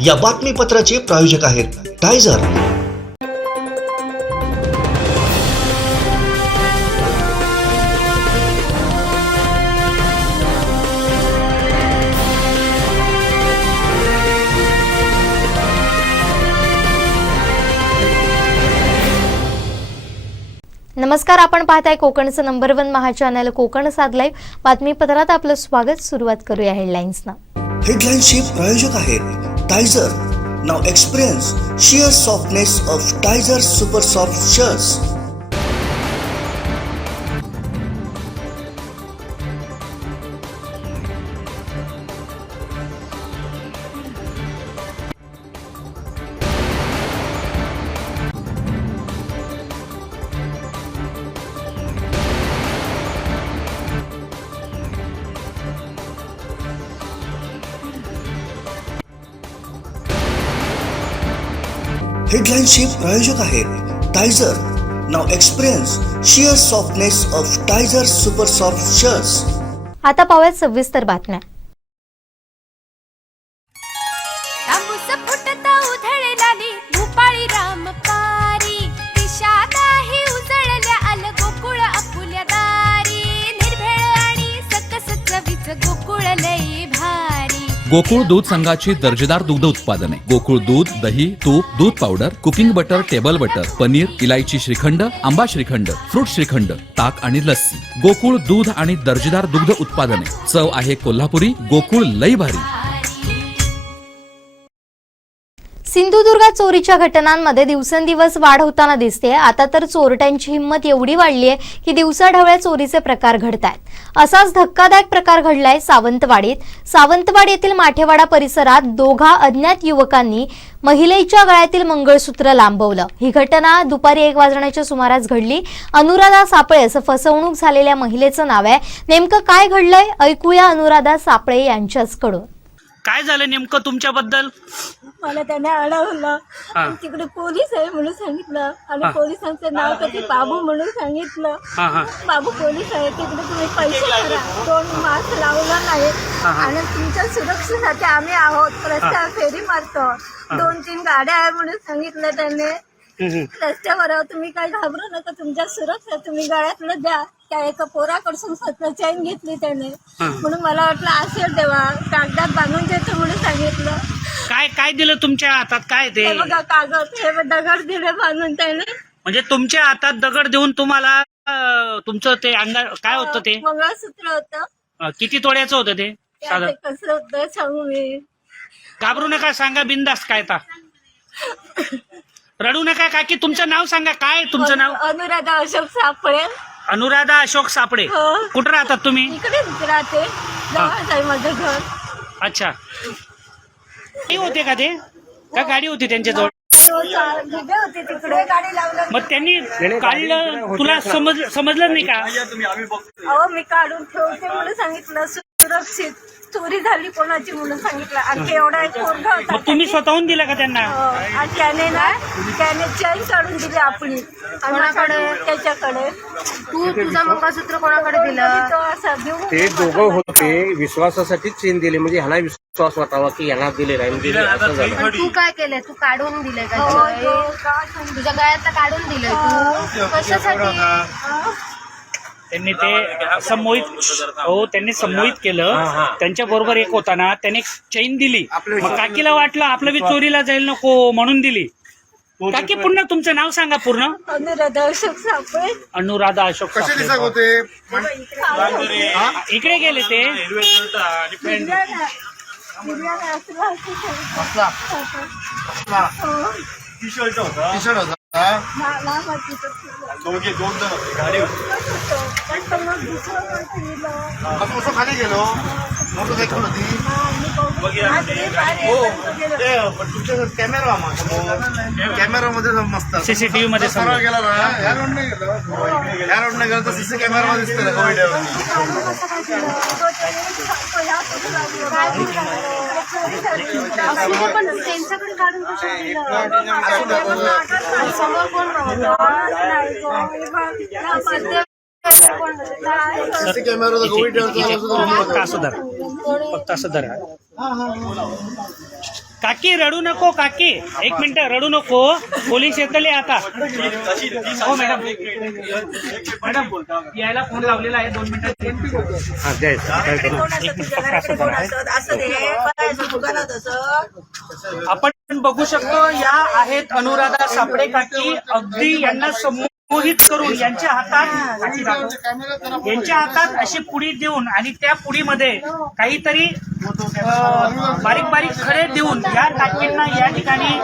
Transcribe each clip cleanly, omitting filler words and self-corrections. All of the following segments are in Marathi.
या बातमीपत्राचे प्रायोजक आहेत टायझर। नमस्कार, आपण पाहताय कोकणचं नंबर 1 महा चॅनल कोकण साध लाईव्ह बातमीपत्रात आपलं स्वागत। सुरुवात करूया हेडलाईन्सना। हेडलाईन्सचे प्रायोजक आहेत Tyzer. Now experience sheer softness of Tyzer super soft shirts. हेडलाईन्सचे प्रायोजक आहेत Tyzer. Now experience sheer softness of Tyzer super soft shirts. आता पाहूयात सविस्तर बातम्या। गोकुळ दूध संघाची दर्जेदार दुग्ध उत्पादने गोकुळ दूध, दही, तूप, दूध powder, cooking butter, table butter, paneer, इलायची श्रीखंड, आंबा श्रीखंड, फ्रूट श्रीखंड, ताक आणि लस्सी। गोकुळ दूध आणि दर्जेदार दुग्ध उत्पादने। चव आहे कोल्हापुरी, गोकुळ लई भारी। सिंधुदुर्गात चोरीच्या घटनांमध्ये दिवसेंदिवस वाढ होताना दिसते। आता तर चोरट्यांची हिंमत एवढी वाढली आहे की दिवसाढवळ्या चोरीचे प्रकार घडतायत। असाच धक्कादायक प्रकार घडलाय सावंतवाडीत। सावंतवाडी येथील माठेवाडा परिसरात दोघा अज्ञात युवकांनी महिलेच्या गळ्यातील मंगळसूत्र लांबवलं। ही घटना दुपारी 1 वाजण्याच्या सुमारास घडली। अनुराधा सापळे असं फसवणूक झालेल्या महिलेचं नाव आहे। नेमकं काय घडलंय ऐकूया अनुराधा सापळे यांच्याचकडून। काय झालं नेमकं तुमच्याबद्दल? मला त्याने अडवलं, तिकडे पोलीस आहे म्हणून सांगितलं आणि पोलिसांचं नाव तर बाबू म्हणून सांगितलं। बाबू पोलीस आहे, तिकडे तुम्ही पैसे भरा, 2 मास्क लावला नाही आणि तुमच्या सुरक्षेसाठी आम्ही आहोत, रस्त्यावर फेरी मारतो, 2-3 गाड्या आहे म्हणून सांगितलं त्याने। रस्त्यावर तुम्ही काय घाबरू नका, तुमच्या सुरक्षा तुम्ही गळ्यातलं द्या। त्या एका पोराकडून स्वतः चैन घेतली त्याने, म्हणून मला वाटलं असेल देवा कागदात बांधून देतो म्हणून सांगितलं। काय काय दिलं तुमच्या हातात? काय ते बघा कागद, हे दगड दिले बांधून त्याने। म्हणजे तुमच्या हातात दगड देऊन तुम्हाला तुमचं ते अंगा काय होतं? ते मंगळसूत्र होतं। किती तोड्याचं होतं ते? साधारण कसं होतं सांगू मी? घाबरू नका, सांगा बिंदास। काय ता रडू नका काकी, तुमचं नाव सांगा। काय तुमचं नाव? अनुराधा अशोक सापळे। अनुराधा अशोक सापळे। कुठं राहतात तुम्ही? इकडेच राहते, जवळच आहे माझं घर। अच्छा, ते होते का? ते का गाडी होती त्यांच्याजवळ? होते तिकडे, गाडी लावलं। मग त्यांनी काढलं, तुला समजलं नाही का? अहो मी काढून ठेवते म्हणून सांगितलं, सुरक्षित चोरी झाली कोणाची म्हणून सांगितलं। आणि एवढा एक पोरगा होता, मग तुम्ही स्वतःहून दिला का त्यांना? आणि त्याने चैन काढून दिली आपली कोणाकडे, त्याच्याकडे। तुझा मंगळसूत्र कोणाकडे दिलं? तो असा देऊन ते दोघं होते, विश्वासासाठी चेन दिली, म्हणजे ह्याला विश्वास वाटावा की यांना दिले नाही दिले असं झालं। तू काय केलंय? तू काढून दिलंय का? तुझ्या गळ्यातलं काढून दिलंय तू? कशासाठी? त्यांनी ते संमोहित केलं। त्यांच्या बरोबर एक होता ना, त्याने चैन दिली। मग काकीला वाटलं आपलं बी चोरीला जाईल नको म्हणून दिली। काकी पुन्हा तुमचं नाव सांगा पूर्ण? अनुराधा अशोक सापळे। अनुराधा अशोक सापळे। इकडे गेले ते? टी शर्ट होता खाली गेलो मोटरसायकल होती। कॅमेरामध्ये मस्त सीसीटीव्ही मध्ये गेला ना, या रोडने गेलो तर सीसी कॅमेरा मध्ये दिसते ना व्हिडिओ। त्यांच्याकडे काढून समोर कोण फक्त असं धरा, फक्त असं धरा। काकी रडू नको काकी, एक मिनिट रडू नको, पोलीस येतले आता. हो मॅडम, मॅडम यायला फोन लावलेला आहे, 2 मिनिटं. हा द्यायचं काय करू? आपण बघू शकतो या आहेत अनुराधा सापडे काकी. अगदी यांना मोहित करून यांच्या हातात अशी पुडी देऊन आणि त्या पुडीमध्ये काहीतरी बारीक बारीक खडे देऊन या काकींना या ठिकाणी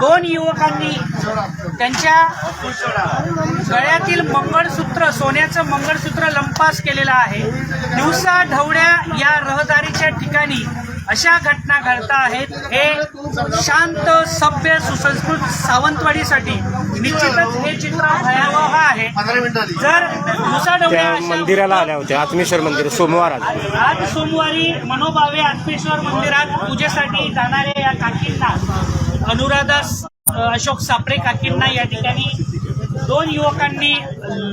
2 युवकांनी त्यांच्या गळ्यातील मंगळसूत्र, सोन्याचं मंगळसूत्र लंपास केलेलं आहे. दिवसा ढवळ्या या रहदारीच्या ठिकाणी अशा घटना घडता आहेत. हे शांत, सभ्य, सुसंस्कृत सावंतवाडीसाठी निश्चितच हे चित्र भयावह आहे. जर दिवसाढवळ्या त्या मंदिराला आल्या होत्या, आत्मेश्वर मंदिर, सोमवार आज सोमवारी मनोभावे आत्मेश्वर मंदिरात पूजेसाठी जाणाऱ्या या काकींना, अनुराधा अशोक सापडे काकींना या ठिकाणी 2 युवकांनी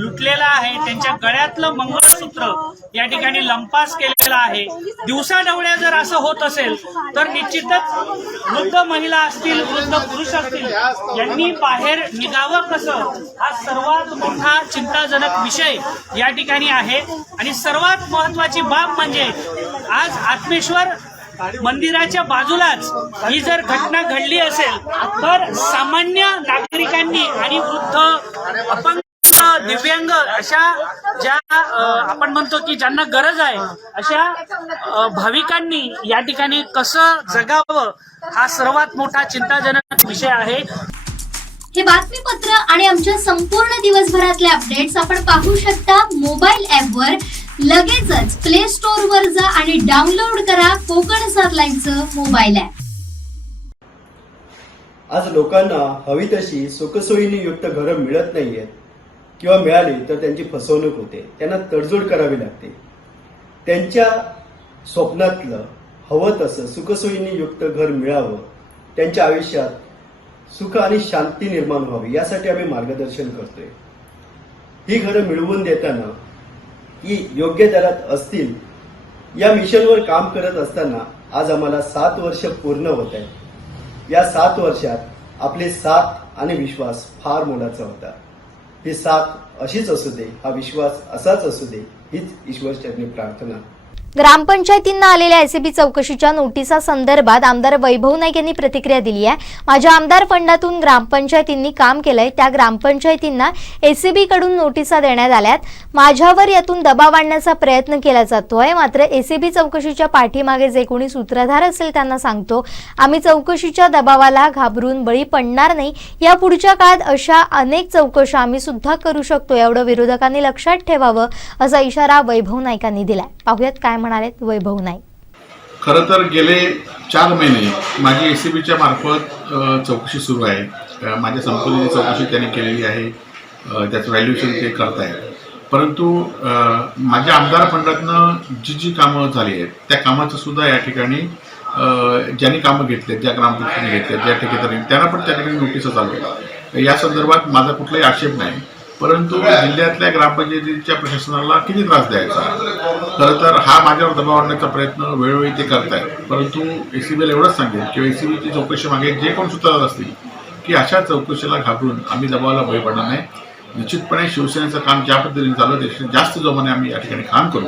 लुटलेला आहे. त्यांच्या गळ्यातलं मंगळसूत्र या ठिकाणी लंपास केलेलं आहे. दिवसाढवळ्या जर असं होत असेल तर निश्चितच वृद्ध महिला असतील, वृद्ध पुरुष असतील, यांनी बाहेर निघावं कसं, हा सर्वात मोठा चिंताजनक विषय या ठिकाणी आहे. आणि सर्वात महत्वाची बाब म्हणजे आज आत्मेश्वर मंदिराच्या बाजूलाच ही जर घटना घडली असेल तर सामान्य नागरिकांनी आणि वृद्ध, अपंग, दिव्यांग अशा ज्या आपण म्हणतो की ज्यांना गरज आहे अशा भाविकांनी या ठिकाणी कसं जगावं, हा सर्वात मोठा चिंताजनक विषय आहे. हे बातमीपत्र आणि आमच्या संपूर्ण दिवसभरातले अपडेट्स आपण पाहू शकता मोबाईल ॲपवर. लगेचच प्ले स्टोअर वर जा आणि डाउनलोड करा कोकण 7 लाईव्हचं मोबाईल ॲप. आज लोकांना हवी तशी सुखसोयीने युक्त घरं मिळत नाहीयेत किंवा मिळाली तर त्यांची फसवणूक होते, त्यांना तडजोड करावी लागते. त्यांच्या स्वप्नातलं हवं तसं सुखसोयीने युक्त घर मिळावं, त्यांच्या आयुष्यात सुख आणि शांती निर्माण व्हावी यासाठी आम्ही मार्गदर्शन करतोय. ही घरं मिळवून देताना ही योग्य दरात असतील या मिशनवर काम करत असताना आज आम्हाला 7 वर्ष पूर्ण होत आहेत. या 7 वर्षात आपले साथ आणि विश्वास फार मोलाचा होता. ही साथ अशीच असू दे, हा विश्वास असाच असू दे, हीच ईश्वरचरणी प्रार्थना. ग्रामपंचायतींना आलेल्या एसीबी चौकशीच्या नोटिसा संदर्भात आमदार वैभव नाईक यांनी प्रतिक्रिया दिली आहे. माझ्या आमदार फंडातून ग्रामपंचायतींनी काम केलंय, त्या ग्रामपंचायतींना एसीबी कडून नोटिसा देण्यात आल्यात. माझ्यावर यातून दबाव आणण्याचा प्रयत्न केला जातोय. मात्र एसीबी चौकशीच्या पाठीमागे जे कोणी सूत्रधार असेल त्यांना सांगतो, आम्ही चौकशीच्या दबावाला घाबरून बळी पडणार नाही. या पुढच्या काळात अशा अनेक चौकशा आम्ही सुद्धा करू शकतो, एवढं विरोधकांनी लक्षात ठेवावं असा इशारा वैभव नाईकांनी दिलाय. पाहूयात काय म्हणालेत वैभव नाईक. खरं तर गेले 4 महिने माझी एसीबीच्या मार्फत चौकशी सुरू आहे. माझ्या संपत्तीची चौकशी त्यांनी केलेली आहे, त्याचं व्हॅल्युएशन ते करतायत. परंतु माझ्या आमदार फंडातनं जी कामं झाली आहेत त्या कामाचं सुद्धा या ठिकाणी ज्यांनी कामं घेतले, ज्या ग्रामपंचायतीने घेतले, ज्या ठेकेदारांनी, त्यांना पण त्या ठिकाणी नोटिसा चालू आहे. या संदर्भात माझा कुठलाही आक्षेप नाही. परंतु जिल्ह्यातल्या ग्रामपंचायतीच्या प्रशासनाला किती त्रास द्यायचा, खरं तर हा माझ्यावर दबाव आणण्याचा प्रयत्न वेळोवेळी ते करतायत. परंतु एसीबीला एवढंच सांगेल किंवा एसीबीची चौकशी मागे जे कोण सूत्रधार असतील की अशा चौकशीला घाबरून आम्ही दबावाला बळी पडणार नाही. निश्चितपणे शिवसेनेचं काम ज्या पद्धतीने चालू आहे त्याच्यात जास्त जोमाने आम्ही या ठिकाणी काम करू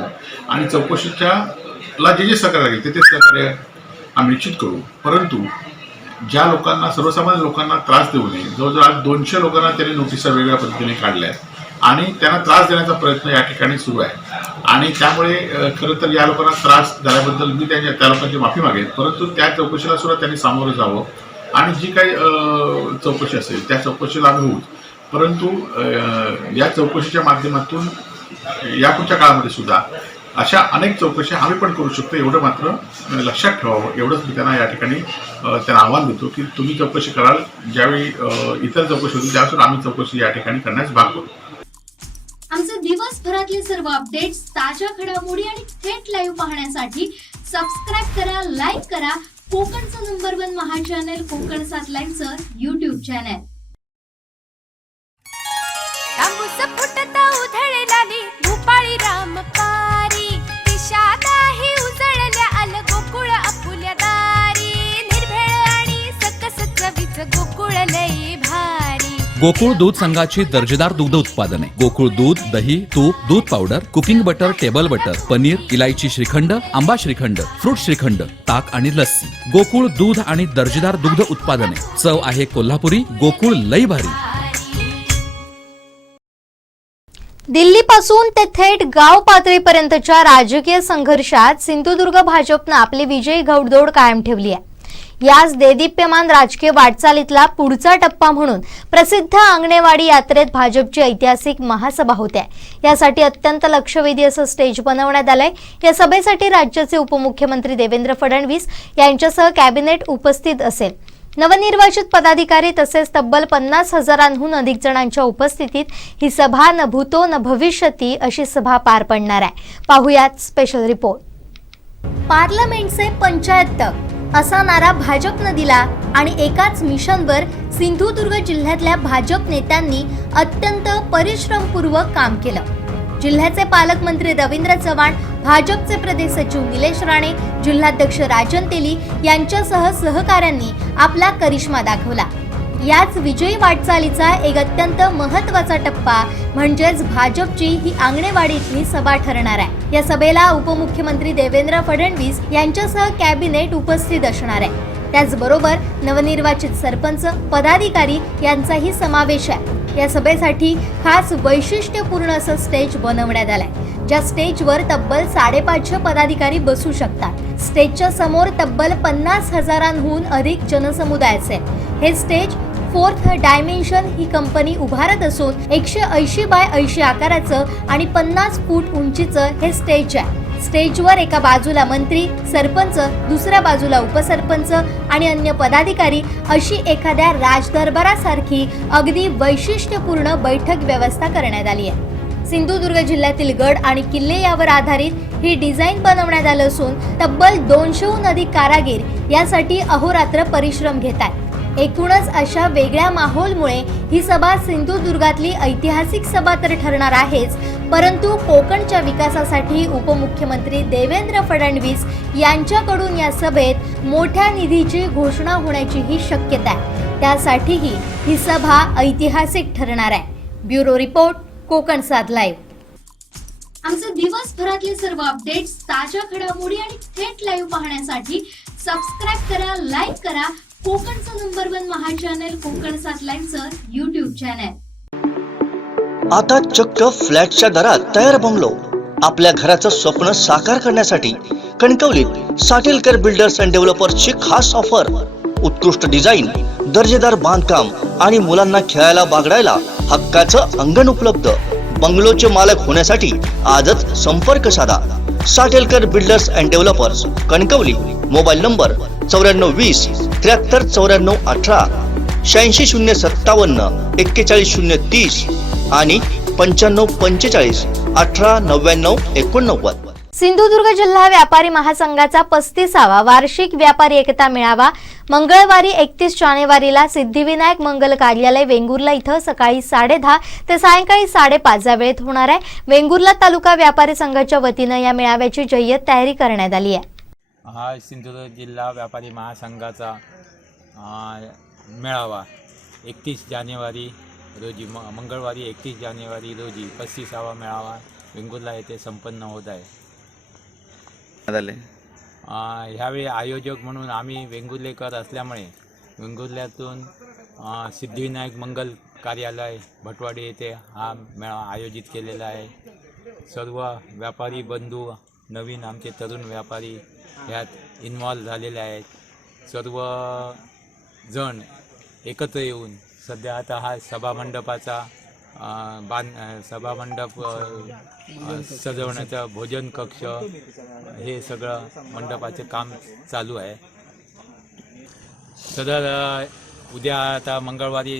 आणि चौकशीच्याला जे सहकार्य लागेल ते सहकार्य आम्ही निश्चित करू. परंतु ज्या लोकांना, सर्वसामान्य लोकांना त्रास देऊ नये, जवळजवळ आज 200 लोकांना त्यांनी नोटिसा वेगळ्या पद्धतीने काढल्या आणि त्यांना त्रास देण्याचा प्रयत्न या ठिकाणी सुरू आहे. आणि त्यामुळे खरं तर या लोकांना त्रास झाल्याबद्दल मी त्या लोकांची माफी मागेन. परंतु त्या चौकशीला सुद्धा त्यांनी सामोरं जावं आणि जी काही चौकशी असेल त्या चौकशीला आम्ही होऊ. परंतु या चौकशीच्या माध्यमातून यापुढच्या काळामध्ये सुद्धा अशा अनेक चौकशा आम्ही पण करू शकतो, एवढं मात्र लक्षात ठेवावं. एवढंच मी त्यांना या ठिकाणी त्यांना आव्हान देतो की तुम्ही चौकशी कराल, ज्यावेळी इतर चौकशी होती त्यापासून आम्ही चौकशी या ठिकाणी करण्यास भाग करू. आमचे दिवसभरातले सर्व अपडेट्स, ताज्या घडामोडी आणि थेट लाईव्ह पाहण्यासाठी सबस्क्राईब करा, लाईक करा कोकणचं नंबर 1 महा चॅनल कोकण 7 लाईव्हचं YouTube चॅनल. भूपाळी रामपारी दिशा नाही उजळल्या आल गोकुळ आपुल्या दारी निर्भेळ आणि आमचं गोकुळ लई भारी. गोकुळ दूध संघाची दर्जेदार दुग्ध उत्पादने गोकुळ दूध, दही, तूप, दूध powder, cooking butter, table butter, paneer, इलायची श्रीखंड, आंबा श्रीखंड, फ्रूट श्रीखंड, ताक आणि लस्सी. गोकुळ दूध आणि दर्जेदार दुग्ध उत्पादने. चव आहे कोल्हापुरी. गोकुळ लई भारी. दिल्लीपासून ते थेट गाव पातळीपर्यंतच्या राजकीय संघर्षात सिंधुदुर्ग भाजपनं आपली विजयी घौडदौड कायम ठेवली आहे. याच देदीप्यमान राजकीय वाटचालीतला पुढचा टप्पा म्हणून प्रसिद्ध आंगणेवाडी यात्रेत भाजपची ऐतिहासिक महासभा होते. यासाठी अत्यंत लक्षवेधी असं स्टेज बनवण्यात आलंय. या सभेसाठी राज्याचे उपमुख्यमंत्री देवेंद्र फडणवीस यांच्यासह कॅबिनेट उपस्थित असेल. नवनिर्वाचित पदाधिकारी तसेच तब्बल 50,000हून अधिक जणांच्या उपस्थितीत ही सभा न भूतो न भविष्यती अशी सभा पार पडणार आहे. पाहुयात स्पेशल रिपोर्ट. पार्लमेंट से पंचायत तक असा नारा भाजपनं दिला आणि एकाच मिशनवर सिंधुदुर्ग जिल्ह्यातल्या भाजप नेत्यांनी अत्यंत परिश्रमपूर्वक काम केलं. जिल्ह्याचे पालकमंत्री रवींद्र चव्हाण, भाजपचे प्रदेश सचिव निलेश राणे, जिल्हाध्यक्ष राजन तेली यांच्यासह सहकाऱ्यांनी आपला करिश्मा दाखवला. याच विजयी वाटचालीचा एक अत्यंत महत्त्वाचा टप्पा म्हणजेच भाजपची ही आंगणेवाडीतली सभा ठरणार आहे. या सभेला उपमुख्यमंत्री देवेंद्र फडणवीस यांच्यासह कॅबिनेट उपस्थित असणार आहे. त्याचबरोबर नवनिर्वाचित सरपंच, पदाधिकारी यांचाही समावेश आहे. या सभेसाठी खास वैशिष्ट्यपूर्ण असं स्टेज बनवण्यात आलंय. ज्या स्टेजवर तब्बल 550 पदाधिकारी बसू शकतात. स्टेजच्या समोर तब्बल 50,000हून अधिक जनसमुदाय असेल. हे स्टेज फोर्थ डायमेन्शन ही कंपनी उभारत असून 180 बाय 80 आकाराचं आणि 50 फूट उंचीचं हे स्टेज आहे. स्टेजवर एका बाजूला मंत्री, सरपंच, दुसऱ्या बाजूला उपसरपंच आणि अन्य पदाधिकारी अशी एखाद्या राजदरबारासारखी अगदी वैशिष्ट्यपूर्ण बैठक व्यवस्था करण्यात आली आहे. सिंधुदुर्ग जिल्ह्यातील गड आणि किल्ले यावर आधारित ही डिझाईन बनवण्यात आलं असून तब्बल 200हून अधिक कारागीर यासाठी अहोरात्र परिश्रम घेतात. एकूणच अशा वेगळ्या माहोलमुळे ही सभा सिंधुदुर्गातली ऐतिहासिक सभा तर ठरणार आहेच, परंतु कोकणच्या विकासासाठी उपमुख्यमंत्री देवेंद्र फडणवीस यांच्याकडून या सभेत मोठ्या निधीची घोषणा होण्याचीही शक्यता आहे. त्यासाठीही ही सभा ऐतिहासिक ठरणार आहे. Bureau report, Konkan 7 live. आमचे दिवसभरातले सर्व अपडेट्स, ताज्या घडामोडी आणि थेट लाईव्ह पाहण्यासाठी सबस्क्राईब करा, लाईक करा कोकणचं नंबर 1 महा चॅनल कोकण 7 लाईव्हचं YouTube चॅनल. आता चक्क फ्लॅटच्या दरात तयार बंगलो. आपल्या घराचं स्वप्न साकार करण्यासाठी कणकवलीत साटेलकर बिल्डर्स अँड डेव्हलपर्सची खास ऑफर. उत्कृष्ट डिझाईन, दर्जेदार बांधकाम आणि मुलांना खेळायला बागडायला हक्काचं अंगण उपलब्ध. बंगलोचे मालक होण्यासाठी आजच संपर्क साधा. Satelkar builders and developers, Kankavli. Mobile number 9420 73 94 18, 86 057 41 030 आणि 95 45 18 99 89. सिंधुदुर्ग जिल्हा व्यापारी महासंघाचा 35वा वार्षिक व्यापारी एकता मेळावा मंगळवारी 31 जानेवारीला सिद्धिविनायक मंगल कार्यालय वेंगुर्ला इथं सकाळी 10:30 ते सायंकाळी 5:30 या वेळेत होणार आहे. वेंगुर्ला तालुका व्यापारी संघाच्या वतीनं या मेळाव्याची जय्यत तयारी करण्यात आली आहे. हा सिंधुदुर्ग जिल्हा व्यापारी महासंघाचा मेळावा 31 जानेवारी रोजी मंगळवारी 31 जानेवारी रोजी 35वा मेळावा वेंगुर्ला येथे संपन्न होत आहे. ह्यावेळी आयोजक म्हणून आम्ही वेंगुर्लेकर असल्यामुळे वेंगुर्ल्यातून सिद्धिविनायक मंगल कार्यालय भटवाडी येथे हा मेळावा आयोजित केलेला आहे. सर्व व्यापारी बंधू, नवीन आमचे तरुण व्यापारी ह्यात इन्व्हॉल्व झालेले आहेत. सर्व जण एकत्र येऊन सध्या आता हा सभामंडपाचा सभामंडप सजवण्याचं भोजन कक्ष हे सगळं मंडपाचे काम चालू आहे. सदर उद्या आता मंगळवारी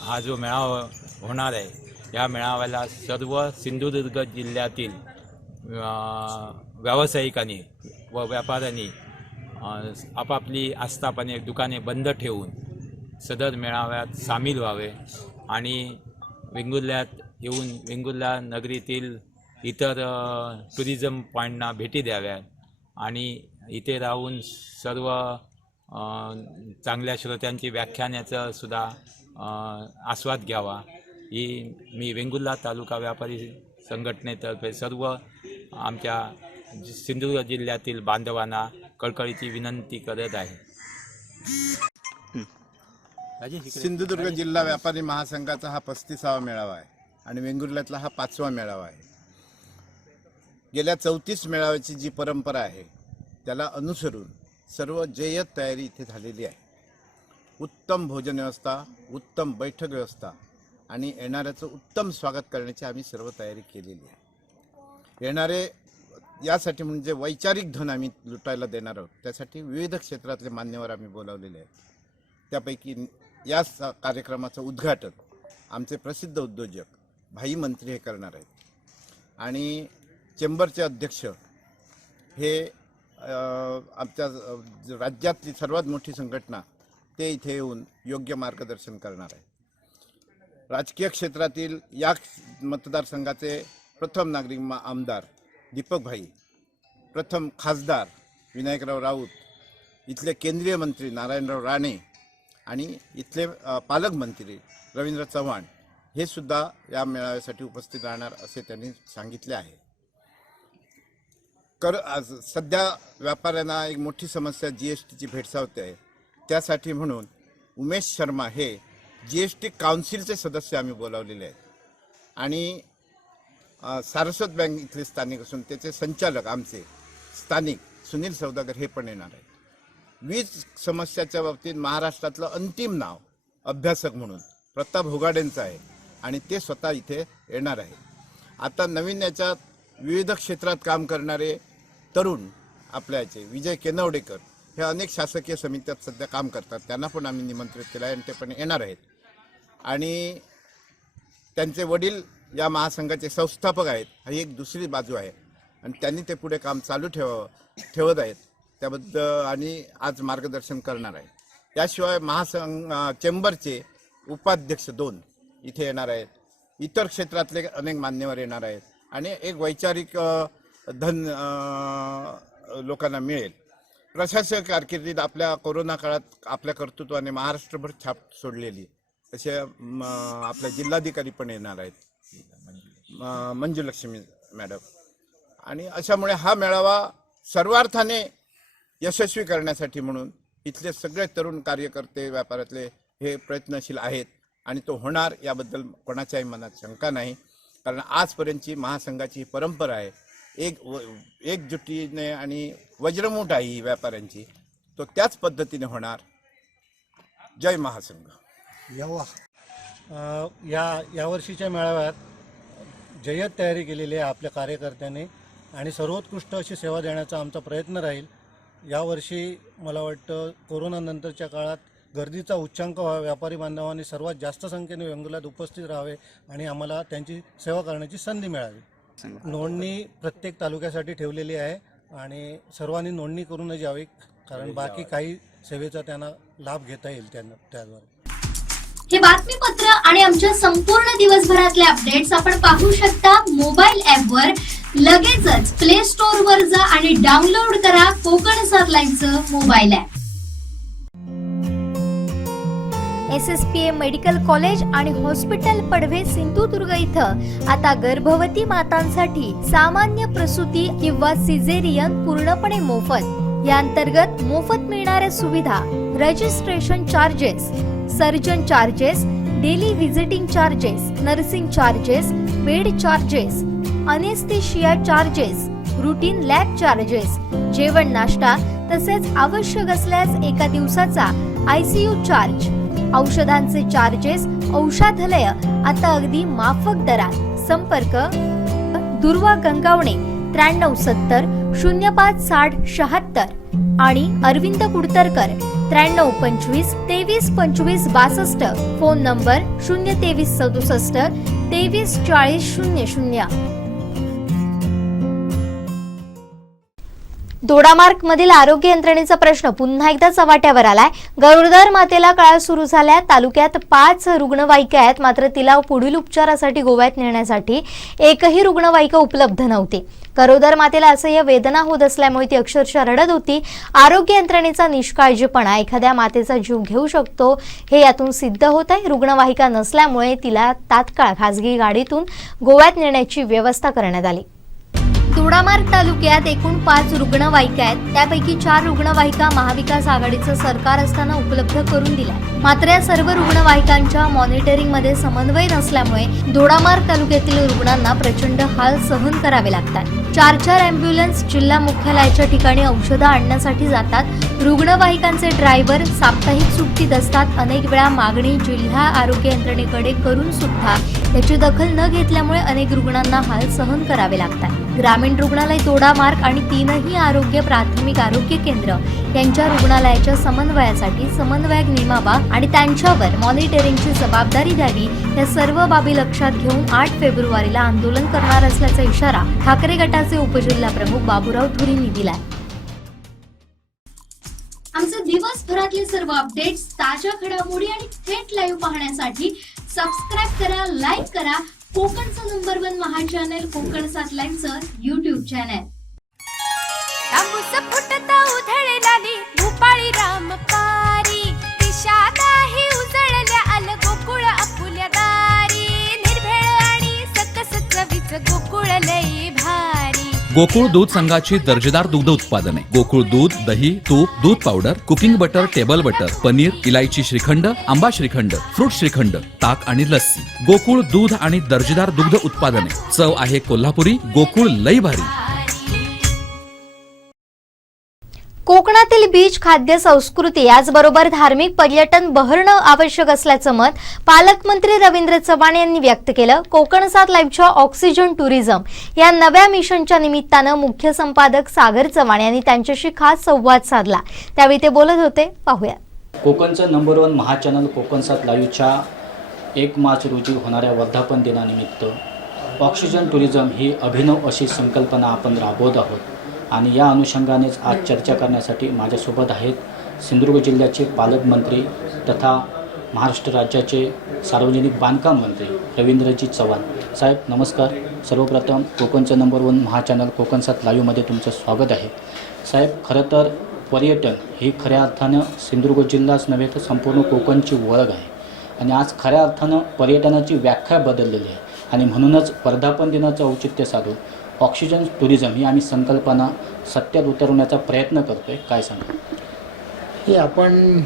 हा जो मेळावा होणार आहे, या मेळाव्याला सर्व सिंधुदुर्ग जिल्ह्यातील व्यावसायिकांनी व व्यापाऱ्यांनी आपापली आस्थापने दुकाने बंद ठेवून सदर मेळाव्यात सामील व्हावे आणि वेंगुर्ल्यात येऊन वेंगुर्ला नगरीतील इतर टुरिझम पॉईंटना भेटी द्याव्यात आणि इथे राहून सर्व चांगल्या श्रोत्यांची व्याख्यानाचं सुद्धा आस्वाद घ्यावा ही मी वेंगुर्ला तालुका व्यापारी संघटनेतर्फे सर्व आमच्या सिंधुदुर्ग जिल्ह्यातील बांधवांना कळकळीची विनंती करत आहे. सिंधुदुर्ग जिल्हा व्यापारी महासंघाचा हा 35वा मेळावा आहे आणि वेंगुर्ल्यातला हा 5वा मेळावा आहे. गेल्या 34 मेळाव्याची जी परंपरा आहे त्याला अनुसरून सर्व जय्यत तयारी इथे झालेली आहे. उत्तम भोजन व्यवस्था, उत्तम बैठक व्यवस्था आणि येणाऱ्याचं उत्तम स्वागत करण्याची आम्ही सर्व तयारी केलेली आहे. येणारे यासाठी म्हणजे वैचारिक धन आम्ही लुटायला देणार आहोत. त्यासाठी विविध क्षेत्रातले मान्यवर आम्ही बोलावलेले आहेत. त्यापैकी या कार्यक्रमाचं उद्घाटन आमचे प्रसिद्ध उद्योजक भाई मंत्री हे करणार आहेत आणि चेंबरचे अध्यक्ष हे आमच्या राज्यातली सर्वात मोठी संघटना ते इथे येऊन योग्य मार्गदर्शन करणार आहे. राजकीय क्षेत्रातील या मतदारसंघाचे प्रथम नागरिक आमदार दीपक भाई, प्रथम खासदार विनायकराव राऊत, इथले केंद्रीय मंत्री नारायणराव राणे आणि इथले पालकमंत्री रवींद्र चव्हाण हे सुद्धा या मेळाव्यासाठी उपस्थित राहणार असे त्यांनी सांगितले आहे. सध्या व्यापाऱ्यांना एक मोठी समस्या GSTची भेडसावते आहे. त्यासाठी म्हणून उमेश शर्मा हे GST काउन्सिलचे सदस्य आम्ही बोलावलेले आहेत आणि सारस्वत बँक इथले स्थानिक असून त्याचे संचालक आमचे स्थानिक सुनील सौदागर हे पण येणार आहेत. वीज समस्याच्या बाबतीत महाराष्ट्रातलं अंतिम नाव अभ्यासक म्हणून प्रताप होगाडेंचं आहे आणि ते स्वतः इथे येणार आहे. आता नवीन याच्यात विविध क्षेत्रात काम करणारे तरुण आपल्या याचे विजय केनवडेकर हे अनेक शासकीय समित्यात सध्या काम करतात. त्यांना पण आम्ही निमंत्रित केलं आहे आणि ते पण येणार आहेत. आणि त्यांचे वडील या महासंघाचे संस्थापक आहेत. ही एक दुसरी बाजू आहे आणि त्यांनी ते पुढे काम चालू ठेवत आहेत त्याबद्दल आणि आज मार्गदर्शन करणार आहे. याशिवाय चेंबरचे उपाध्यक्ष 2 इथे येणार आहेत. इतर क्षेत्रातले अनेक मान्यवर येणार आहेत आणि एक वैचारिक धन लोकांना मिळेल. प्रशासक कारकिर्दीत आपल्या कोरोना काळात आपल्या कर्तृत्वाने महाराष्ट्रभर छाप सोडलेली तसे आपल्या जिल्हाधिकारी पण येणार आहेत, मंजुलक्ष्मी मॅडम. आणि अशामुळे हा मेळावा सर्वार्थाने यशस्वी करण्यासाठी म्हणून इथले सगळे तरुण कार्यकर्ते व्यापारातले हे प्रयत्नशील आहेत आणि तो होणार याबद्दल कोणाच्याही मनात शंका नाही. कारण आजपर्यंतची महासंघाची परंपरा आहे. एकजुटीने आणि वज्रमूठ आहे ही व्यापाऱ्यांची, तो त्याच पद्धतीने होणार. जय महासंघ. यावर्षीच्या मेळाव्यात जय्यत तयारी केलेली आहे आपल्या कार्यकर्त्यांनी आणि सर्वोत्कृष्ट अशी सेवा देण्याचा आमचा प्रयत्न राहील. यावर्षी मला वाटतं कोरोनानंतरच्या काळात गर्दीचा उच्चांक व्हावा, व्यापारी बांधवांनी सर्वात जास्त संख्येने वेंगुर्ल्यात उपस्थित राहावे आणि आम्हाला त्यांची सेवा करण्याची संधी मिळावी. नोंदणी प्रत्येक तालुक्यासाठी ठेवलेली आहे आणि सर्वांनी नोंदणी करूनच यावी कारण बाकी काही सेवेचा त्यांना लाभ घेता येईल त्याद्वारे. हे बातमीपत्र आणि आमच्या संपूर्ण दिवसभरातले अपडेट्स आपण पाहू शकता मोबाईल ॲपवर. लगेचच प्ले स्टोअर वर जा आणि डाउनलोड करा कोकण 7 लाईव्हचं mobile app. SSPA medical college आणि हॉस्पिटल पडवे सिंधुदुर्ग इथं आता गर्भवती मातांसाठी सामान्य प्रसूती किंवा सिझेरियन पूर्णपणे मोफत. या अंतर्गत मोफत मिळणाऱ्या सुविधा registration charges, surgeon charges, daily visiting charges, nursing charges, bed charges, anaesthesia charges, routine lab charges, जेवण नाश्ता तसेच आवश्यक असल्यास एका दिवसाचा ICU चार्ज, औषधांचे चार्जेस, औषधालय आता अगदी माफक दरात. संपर्क दुर्वा गंगावणे 9370 05 60 76 आणि अरविंद कुडतरकर 9325 23 25 62. Phone number 023 67 23 40 00. दोडामार्गमधील आरोग्य यंत्रणेचा प्रश्न पुन्हा एकदा चव्हाट्यावर आलाय. गरोदर मातेला कळा सुरू झाल्या. तालुक्यात 5 रुग्णवाहिका आहेत, मात्र तिला पुढील उपचारासाठी गोव्यात नेण्यासाठी एकही रुग्णवाहिका उपलब्ध नव्हती. गरोदर मातेला असह्य वेदना होत असल्यामुळे ती अक्षरशः रडत होती. आरोग्य यंत्रणेचा निष्काळजीपणा एखाद्या मातेचा जीव घेऊ शकतो हे यातून सिद्ध होत आहे. रुग्णवाहिका नसल्यामुळे तिला तात्काळ खासगी गाडीतून गोव्यात नेण्याची व्यवस्था करण्यात आली. दोडामार्ग तालुक्यात एकूण 5 रुग्णवाहिका आहेत. त्यापैकी 4 रुग्णवाहिका महाविकास आघाडीचं सरकार असताना उपलब्ध करून दिल्या. मात्र या सर्व रुग्णवाहिकांच्या मॉनिटरिंगमध्ये समन्वय नसल्यामुळे दोडामार्ग तालुक्यातील रुग्णांना प्रचंड हाल सहन करावे लागतात. 4 अँब्युलन्स जिल्हा मुख्यालयाच्या ठिकाणी औषधं आणण्यासाठी जातात. रुग्णवाहिकांचे ड्रायव्हर साप्ताहिक सुट्टीत असतात. अनेक वेळा मागणी जिल्हा आरोग्य यंत्रणेकडे करून सुद्धा याची दखल न घेतल्यामुळे अनेक रुग्णांना हाल सहन करावे लागतात. ग्रामीण रुग्णालय दोडामार्ग आणि 3ही आरोग्य प्राथमिक आरोग्य केंद्र यांच्या रुग्णालयाच्या समन्वयासाठी समन्वयक नेमावा आणि त्यांच्यावर मॉनिटरिंगची जबाबदारी द्यावी या सर्व बाबी लक्षात घेऊन 8 फेब्रुवारीला आंदोलन करणार असल्याचा इशारा ठाकरे गटाचे उपजिल्हा प्रमुख बाबूराव धुरींनी दिलाय. आमचे दिवसभरातले सर्व अपडेट्स, ताज्या घडामोडी आणि थेट लाईव्ह पाहण्यासाठी सबस्क्राईब करा, लाईक करा कोकणचं नंबर 1 महा चॅनल कोकण 7 लाईनचं YouTube चॅनल. फुटता उधळणारी भूपाळी रामपारी दिशा नाही उजळल्या आल गोकुळ आपुल्या दारी निर्भेळ आणि सकस चवीचं गोकुळ लई भारी. गोकुळ दूध संघाची दर्जेदार दुग्ध उत्पादने गोकुळ दूध, दही, तूप, दूध powder, cooking butter, table butter, paneer, इलायची श्रीखंड, आंबा श्रीखंड, फ्रूट श्रीखंड, ताक आणि लस्सी. गोकुळ दूध आणि दर्जेदार दुग्ध उत्पादने. चव आहे कोल्हापुरी. गोकुळ लई भारी. कोकणातील बीच खाद्य संस्कृती याचबरोबर धार्मिक पर्यटन बहरणं आवश्यक असल्याचं मत पालकमंत्री रवींद्र चव्हाण यांनी व्यक्त केलं. कोकण 7 लाईव्हच्या ऑक्सिजन टुरिझम या नव्या मिशनच्या निमित्तानं मुख्य संपादक सागर चव्हाण यांनी त्यांच्याशी खास संवाद साधला. त्यावेळी ते बोलत होते. पाहूया. कोकणचं नंबर 1 महा चॅनल कोकण 7 लाईव्हच्या 1 मार्च रोजी होणाऱ्या वर्धापन दिनानिमित्त ऑक्सिजन टुरिझम ही अभिनव अशी संकल्पना आपण राबवत आहोत आणि या अनुषंगानेच आज चर्चा करण्यासाठी माझ्यासोबत आहेत सिंधुदुर्ग जिल्ह्याचे पालकमंत्री तथा महाराष्ट्र राज्याचे सार्वजनिक बांधकाम मंत्री रवींद्रजी चव्हाण. साहेब नमस्कार. सर्वप्रथम कोकणचं नंबर 1 महा चॅनल कोकण 7 लाईव्हमध्ये तुमचं स्वागत आहे. साहेब, खरं तर पर्यटन ही खऱ्या अर्थानं सिंधुदुर्ग जिल्हाच नव्हे तर संपूर्ण कोकणची ओळख आहे आणि आज खऱ्या अर्थानं पर्यटनाची व्याख्या बदललेली आहे आणि म्हणूनच वर्धापन दिनाचं औचित्य साधून ऑक्सिजन टुरिझम ही आम्ही संकल्पना सत्यात उतरवण्याचा प्रयत्न करतो आहे. काय सांगा? हे आपण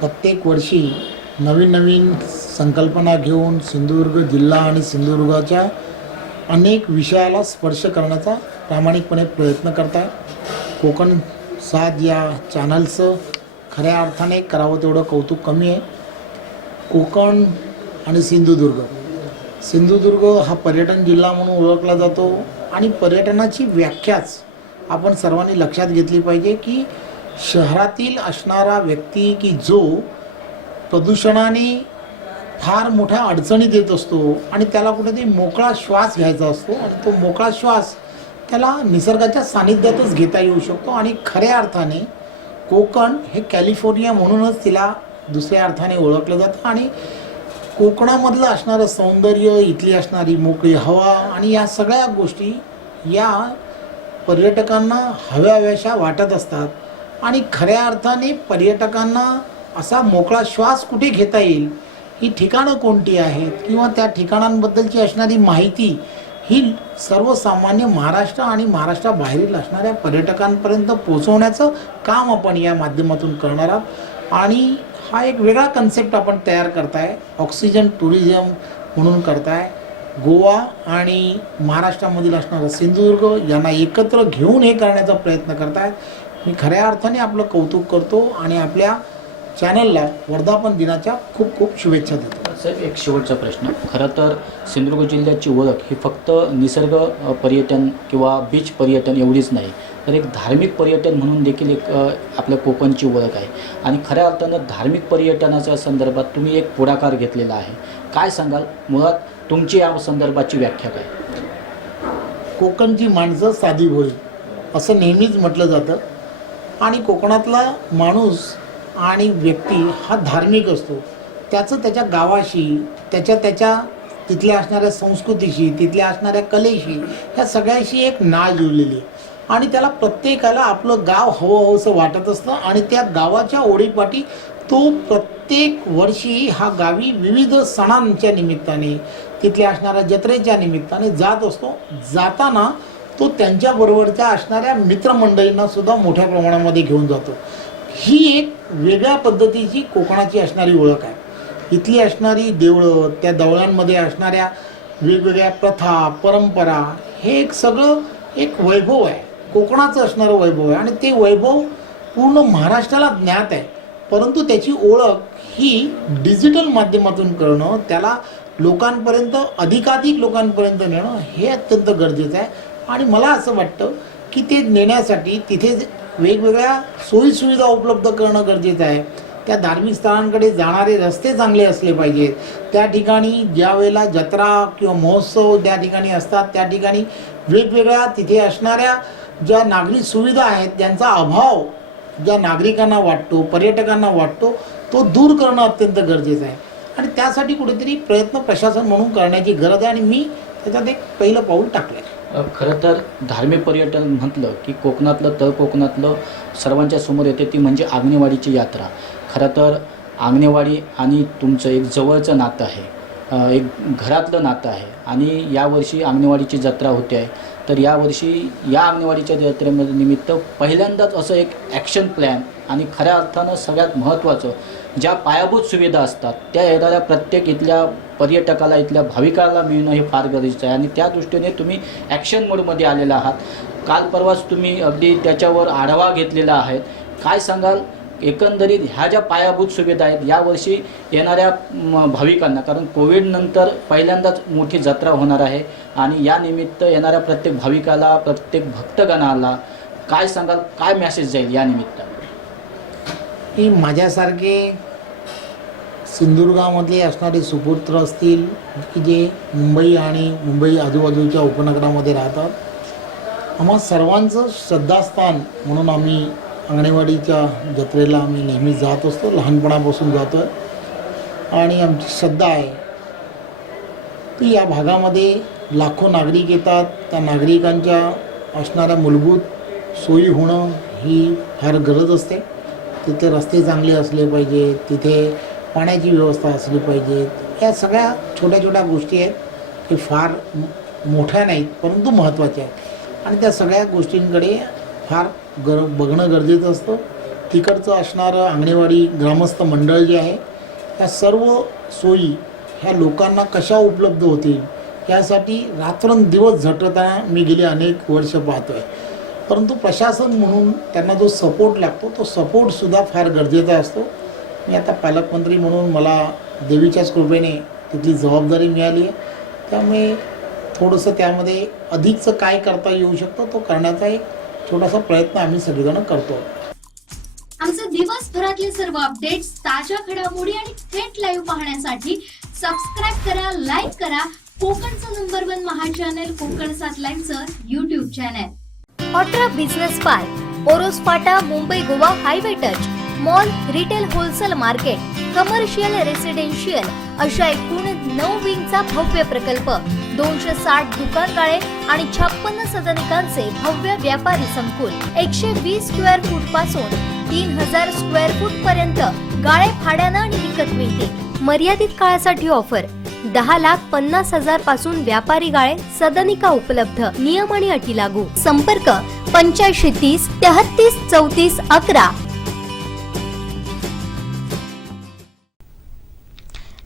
प्रत्येक वर्षी नवीन नवीन संकल्पना घेऊन सिंधुदुर्ग जिल्हा आणि सिंधुदुर्गाच्या अनेक विषयाला स्पर्श करण्याचा प्रामाणिकपणे प्रयत्न करत आहे. कोकण 7 या चॅनलचं खऱ्या अर्थाने करावं तेवढं कौतुक कमी आहे. कोकण आणि सिंधुदुर्ग हा पर्यटन जिल्हा म्हणून ओळखला जातो आणि पर्यटनाची व्याख्याच आपण सर्वांनी लक्षात घेतली पाहिजे की शहरातील असणारा व्यक्ती की जो प्रदूषणाने फार मोठ्या अडचणीत येत असतो आणि त्याला कुठेतरी मोकळा श्वास घ्यायचा असतो आणि तो मोकळा श्वास त्याला निसर्गाच्या सानिध्यातच घेता येऊ शकतो आणि खऱ्या अर्थाने कोकण हे कॅलिफोर्निया म्हणूनच तिला दुसऱ्या अर्थाने ओळखलं जातं आणि कोकणामधलं असणारं सौंदर्य, इथली असणारी मोकळी हवा आणि या सगळ्या गोष्टी या पर्यटकांना हव्याशा वाटत असतात आणि खऱ्या अर्थाने पर्यटकांना असा मोकळा श्वास कुठे घेता येईल, ही ठिकाणं कोणती आहेत किंवा त्या ठिकाणांबद्दलची असणारी माहिती ही सर्वसामान्य महाराष्ट्र आणि महाराष्ट्राबाहेरील असणाऱ्या पर्यटकांपर्यंत पोहोचवण्याचं काम आपण या माध्यमातून करणार आहोत आणि हा एक वेगळा कन्सेप्ट आपण तयार करताय. ऑक्सिजन टुरिझम म्हणून करताय. गोवा आणि महाराष्ट्रामधील असणारं सिंधुदुर्ग यांना एकत्र घेऊन हे करण्याचा प्रयत्न करताय. मी खऱ्या अर्थाने आपलं कौतुक करतो आणि आपल्या चॅनलला वर्धापन दिनाच्या खूप खूप शुभेच्छा देतो. साहेब, एक शेवटचा प्रश्न. खरं तर सिंधुदुर्ग जिल्ह्याची ओळख ही फक्त निसर्ग पर्यटन किंवा बीच पर्यटन एवढीच नाही तर एक धार्मिक पर्यटन म्हणून देखील एक आपल्या कोकणची ओळख आहे आणि खऱ्या अर्थानं धार्मिक पर्यटनाच्या संदर्भात तुम्ही एक पुढाकार घेतलेला आहे. काय सांगाल? मुळात तुमची या संदर्भाची व्याख्या काय? कोकणची माणसं साधी भोळी असं नेहमीच म्हटलं जातं. आणि कोकणातला माणूस आणि व्यक्ती हा धार्मिक असतो. त्याचं त्याच्या गावाशी, त्याच्या तिथल्या असणाऱ्या संस्कृतीशी, तिथल्या असणाऱ्या कलेशी, ह्या सगळ्याशी एक नाळ जुळलेली आहे. आणि त्याला प्रत्येकाला आपलं गाव हवं असं वाटत असतं. आणि त्या गावाच्या ओढीपाठी तो प्रत्येक वर्षी हा गावी विविध सणांच्या निमित्ताने, तिथल्या असणाऱ्या जत्रेच्या निमित्ताने जात असतो. जाताना तो त्यांच्याबरोबरच्या असणाऱ्या मित्रमंडळींना सुद्धा मोठ्या प्रमाणामध्ये घेऊन जातो. ही एक वेगळ्या पद्धतीची कोकणाची असणारी ओळख आहे. इथली असणारी देवळं, त्या देवळांमध्ये असणाऱ्या वेगवेगळ्या प्रथा, परंपरा, हे एक सगळं एक वैभव आहे, कोकणाचं असणारं वैभव आहे. आणि ते वैभव पूर्ण महाराष्ट्राला ज्ञात आहे. परंतु त्याची ओळख ही डिजिटल माध्यमातून करणं, त्याला लोकांपर्यंत, अधिकाधिक लोकांपर्यंत नेणं हे अत्यंत गरजेचं आहे. आणि मला असं वाटतं की ते नेण्यासाठी तिथे वेगवेगळ्या सोयीसुविधा उपलब्ध करणं गरजेचं आहे. त्या धार्मिक स्थळांकडे जाणारे रस्ते चांगले असले पाहिजेत. त्या ठिकाणी ज्या वेळेला जत्रा किंवा महोत्सव त्या ठिकाणी असतात, त्या ठिकाणी वेगवेगळ्या तिथे असणाऱ्या ज्या नागरी सुविधा आहेत, ज्यांचा अभाव ज्या नागरिकांना वाटतो, पर्यटकांना वाटतो, तो दूर करणं अत्यंत गरजेचं आहे. आणि त्यासाठी कुठेतरी प्रयत्न प्रशासन म्हणून करण्याची गरज आहे. आणि मी त्याच्यात एक पहिलं पाऊल टाकलं आहे. खरं तर धार्मिक पर्यटन म्हटलं की कोकणातलं, तळ कोकणातलं सर्वांच्या समोर येते ती म्हणजे आंगणेवाडीची यात्रा. खरं तर आंगणेवाडी आणि तुमचं एक जवळचं नातं आहे, एक घरातलं नातं आहे. आणि यावर्षी आंगणेवाडीची जत्रा होते आहे. तर यावर्षी या आंगणेवाडीच्या जत्रेमध्ये निमित्त पहिल्यांदाच असं एक ॲक्शन प्लॅन आणि खऱ्या अर्थानं सगळ्यात महत्त्वाचं ज्या पायाभूत सुविधा असतात त्या येणाऱ्या प्रत्येक इथल्या पर्यटकाला, इथल्या भाविकाला मिळणं हे फार गरजेचं आहे. आणि त्या दृष्टीने तुम्ही ॲक्शन मोडमध्ये आलेला आहात. काल परवाच तुम्ही अगदी त्याच्यावर आढावा घेतलेला आहे. काय सांगाल एकंदरीत ह्या ज्या पायाभूत सुविधा आहेत यावर्षी येणाऱ्या भाविकांना, कारण कोविडनंतर पहिल्यांदाच मोठी जत्रा होणार आहे आणि या निमित्त येणाऱ्या प्रत्येक भाविकाला, प्रत्येक भक्तगणाला काय सांगाल, काय मेसेज जाईल या निमित्ताने? की माझ्यासारखे सिंधुदुर्गामधले असणारे सुपुत्र असतील की जे मुंबई आणि मुंबई आजूबाजूच्या उपनगरामध्ये राहतात, आम्हा सर्वांचं श्रद्धास्थान म्हणून आम्ही आंगणेवाडीच्या जत्रेला आम्ही नेहमी जात असतो, लहानपणापासून जातो आहे. आणि आमची श्रद्धा आहे की या भागामध्ये लाखो नागरिक येतात. त्या नागरिकांच्या असणाऱ्या मूलभूत सोयी होणं ही फार गरज असते. तिथे रस्ते चांगले असले पाहिजे, तिथे पाण्याची व्यवस्था असली पाहिजे. या सगळ्या छोट्या छोट्या गोष्टी आहेत की फार मोठ्या नाहीत परंतु महत्त्वाच्या आहेत. आणि त्या सगळ्या गोष्टींकडे फार बघणं गरजेचं असतं. तिकडचं असणारं अंगणेवाडी ग्रामस्थ मंडळ जे आहे, ह्या सर्व सोयी ह्या लोकांना कशा उपलब्ध होतील यासाठी रात्रंदिवस झटताना मी गेली अनेक वर्ष पाहतो आहे. परंतु प्रशासन म्हणून त्यांना जो सपोर्ट लागतो तो सपोर्टसुद्धा फार गरजेचा असतो. मी आता पालकमंत्री म्हणून मला देवीच्याच कृपेने तिथली जबाबदारी मिळाली आहे. त्यामुळे थोडंसं त्यामध्ये अधिकचं काय करता येऊ शकतं तो करण्याचा एक छोटासा प्रयत्न आम्ही सगळेजण करतो. आमचे दिवसभरातले सर्व अपडेट्स, ताज्या घडामोडी आणि थेट लाईव्ह पाहण्यासाठी सबस्क्राईब करा, लाईक करा कोकणचं नंबर 1 महा चॅनल कोकण 7 लाईनचं यूट्यूब चॅनल. ऑट्रा बिझनेस पार्क, ओरोस फाटा, Mumbai Goa highway touch, mall, retail wholesale market, commercial, residential अशा एकूण 9 विंगचा भव्य प्रकल्प, 260 दुकानगाळे आणि 56 सदनिकांचे भव्य व्यापारी संकुल, 120 स्क्वेअर फूट पासून 3000 स्क्वेअर फूट पर्यंत गाळे भाड्यानं आणि विकत मिळते. मर्यादित काळासाठी ऑफर, 10,50,000 पासून व्यापारी गाळे, सदनिका उपलब्ध. नियम आणि अटी लागू. संपर्क 8530 33 34 11.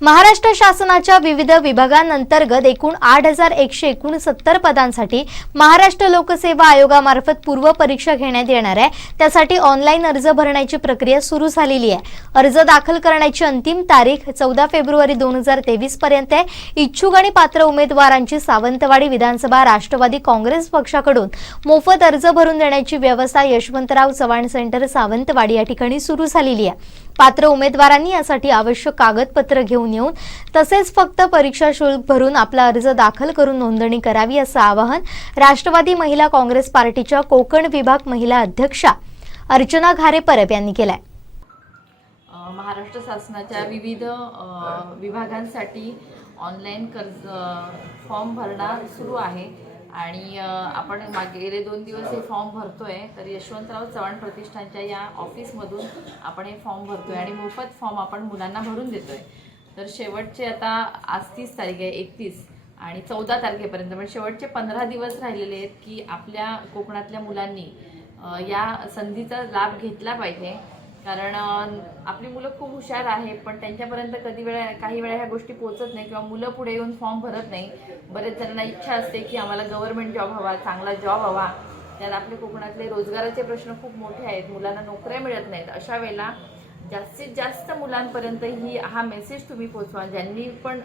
महाराष्ट्र शासनाच्या विविध विभागांअंतर्गत एकूण 8,169 पदांसाठी महाराष्ट्र लोकसेवा आयोगामार्फत पूर्व परीक्षा घेण्यात येणार आहे. त्यासाठी ऑनलाईन अर्ज भरण्याची प्रक्रिया सुरू झालेली आहे. अर्ज दाखल करण्याची अंतिम तारीख 14 फेब्रुवारी 2023 पर्यंत आहे. इच्छुक आणि पात्र उमेदवारांची सावंतवाडी विधानसभा राष्ट्रवादी काँग्रेस पक्षाकडून मोफत अर्ज भरून देण्याची व्यवस्था यशवंतराव चव्हाण सेंटर सावंतवाडी या ठिकाणी सुरू झालेली आहे. पात्र उमेदवारांनी यासाठी आवश्यक कागदपत्र घेऊन घेऊन येऊन तसेच फक्त परीक्षा शुल्क भरून आपला अर्ज दाखल करून नोंदणी करावी असं आवाहन राष्ट्रवादी महिला काँग्रेस पार्टीच्या कोकण विभाग महिला अध्यक्षा अर्चना घारे परब यांनी केलाय. महाराष्ट्र शासनाच्या विविध विभागांसाठी ऑनलाईन कर्ज फॉर्म भरणं सुरू आहे आणि आपण गेले 2 दिवस हे फॉर्म भरतोय. तर यशवंतराव चव्हाण प्रतिष्ठानच्या या ऑफिसमधून आपण हे फॉर्म भरतोय आणि मोफत फॉर्म आपण मुलांना भरून देतोय. तर शेवटचे आता आज 30 तारीख आहे, 31 आणि 14 तारखेपर्यंत म्हणजे शेवटचे 15 दिवस राहिलेले आहेत की आपल्या कोकणातल्या मुलांनी या संधीचा लाभ घेतला पाहिजे. कारण आपली मुलं खूप हुशार आहे पण त्यांच्यापर्यंत काही वेळा ह्या गोष्टी पोहोचत नाही किंवा मुलं पुढे येऊन फॉर्म भरत नाही. बरेच जणांना इच्छा असते की आम्हाला गव्हर्नमेंट जॉब हवा, चांगला जॉब हवा. त्यात आपल्या कोकणातले रोजगाराचे प्रश्न खूप मोठे आहेत, मुलांना नोकऱ्या मिळत नाहीत. अशा वेळेला जास्तीत जास्त मुलांपर्यंत हा मेसेज तुम्ही पोचवा. ज्यांनी पण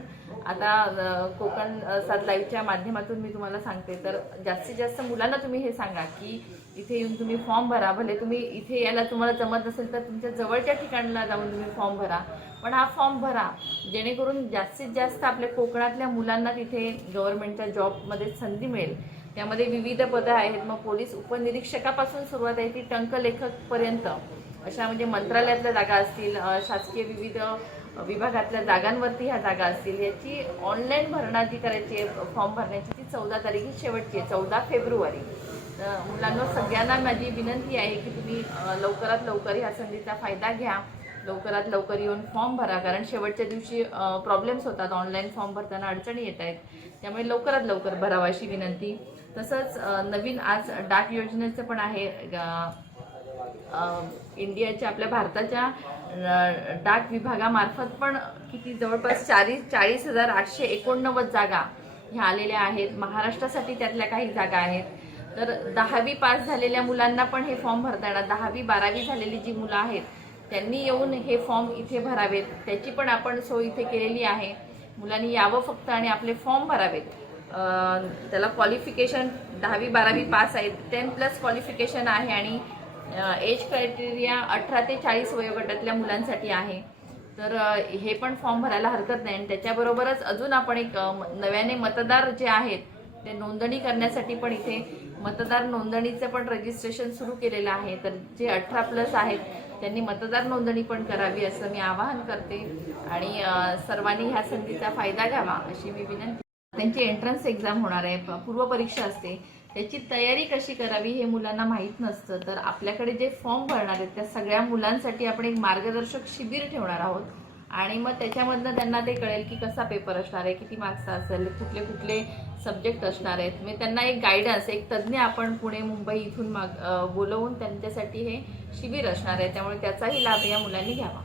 आता कोकण सात लाईव्हच्या माध्यमातून मी तुम्हाला सांगते तर जास्तीत जास्त मुलांना तुम्ही हे सांगा की इथे येऊन तुम्ही फॉर्म भरा. भले तुम्ही इथे यायला तुम्हाला जमत नसेल तर तुमच्या जवळच्या ठिकाणाला जाऊन तुम्ही फॉर्म भरा, पण हा फॉर्म भरा जेणेकरून जास्तीत जास्त आपल्या कोकणातल्या मुलांना तिथे गव्हर्नमेंटच्या जॉबमध्ये संधी मिळेल. त्यामध्ये विविध पदं आहेत. मग पोलीस उपनिरीक्षकापासून सुरुवात आहे ती टंकलेखकपर्यंत अशा म्हणजे मंत्रालयातल्या जागा असतील, शासकीय विविध विभागातल्या जागांवरती ह्या जागा असतील. याची ऑनलाईन भरणा जी करायची फॉर्म भरण्याची ती 14 तारीख ही शेवटची आहे, 14 फेब्रुवारी. मुलांना सगळ्यांना माझी विनंती आहे की तुम्ही लवकरात लवकर ह्या संधीचा फायदा घ्या, लवकरात लवकर येऊन फॉर्म भरा. कारण शेवटच्या दिवशी प्रॉब्लेम्स होतात, ऑनलाईन फॉर्म भरताना अडचणी येत आहेत. त्यामुळे लवकरात लवकर भरावा अशी विनंती. तसंच नवीन आज डाक योजनेचं पण आहे. इंडियाच्या आपल्या भारताच्या डाक विभागामार्फत पण किती जवळपास 40,889 जागा ह्या आलेल्या आहेत. महाराष्ट्रासाठी त्यातल्या काही जागा आहेत. तर 10वी पास झालेल्या मुलांना पण हे फॉर्म भरता येणार. 10वी 12वी झालेली जी मुलं आहेत त्यांनी येऊन हे फॉर्म इथे भरावेत. त्याची पण आपण सोय इथे केलेली आहे. मुलांनी यावं फक्त आणि आपले फॉर्म भरावेत. त्याला क्वालिफिकेशन 10वी 12वी पास आहेत, 10+ क्वालिफिकेशन आहे आणि एज क्रायटेरिया 18 ते 40 वयोगटातल्या मुलांसाठी आहे. तर हे पण फॉर्म भरायला हरकत नाही. आणि त्याच्याबरोबरच अजून आपण एक नव्याने मतदार जे आहेत ते नोंदणी करण्यासाठी पण इथे मतदार नोंदणीचं पण रजिस्ट्रेशन सुरू केलेलं आहे. तर जे 18+ आहेत त्यांनी मतदार नोंदणी पण करावी असं मी आवाहन करते आणि सर्वांनी ह्या संधीचा फायदा घ्यावा अशी मी विनंती. त्यांची एंट्रन्स एक्झाम होणार आहे, पूर्वपरीक्षा असते, त्याची तयारी कशी करावी हे मुलांना माहीत नसतं. तर आपल्याकडे जे फॉर्म भरणार आहेत त्या सगळ्या मुलांसाठी आपण एक मार्गदर्शक शिबिर ठेवणार आहोत आणि मग त्याच्यामधनं त्यांना ते कळेल की कसा पेपर असणार आहे, किती मार्क्सचा असेल, कुठले कुठले सब्जेक्ट असणार आहेत. म्हणजे त्यांना एक गायडन्स, एक तज्ज्ञ आपण पुणे मुंबई इथून बोलवून त्यांच्यासाठी हे शिबिर असणार आहे. त्यामुळे त्याचाही लाभ या मुलांनी घ्यावा.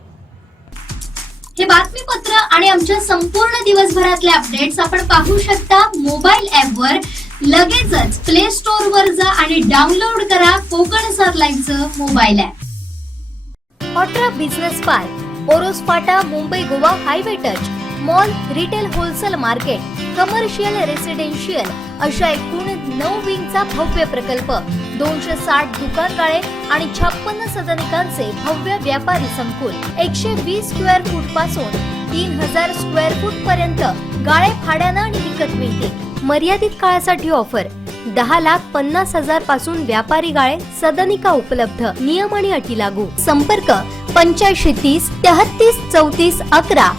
हे बातमीपत्र आणि आमच्या संपूर्ण दिवसभरातले अपडेट्स आपण पाहू शकता मोबाईल ॲपवर. लगेचच प्ले स्टोअर वर जा आणि डाउनलोड करा कोकण 7 लाईव्हचं मोबाईल ॲप. ऑट्रा बिझनेस पार्क, ओरोस फाटा, Mumbai Goa highway touch, mall, retail wholesale market, commercial residential अशा एकूण 9 विंगचा भव्य प्रकल्प, 260 दुकानगाळे आणि 56 सदनिकांचे भव्य व्यापारी संकुल, 120 स्क्वेअर फूट पासून 3000 स्क्वेअर फूट पर्यंत गाळे भाड्यानं आणि विकत मिळते. मर्यादित काळासाठी ऑफर, 10,50,000 पासून व्यापारी गाळे, सदनिका उपलब्ध. नियम आणि अटी लागू. संपर्क 8530 33 34 11.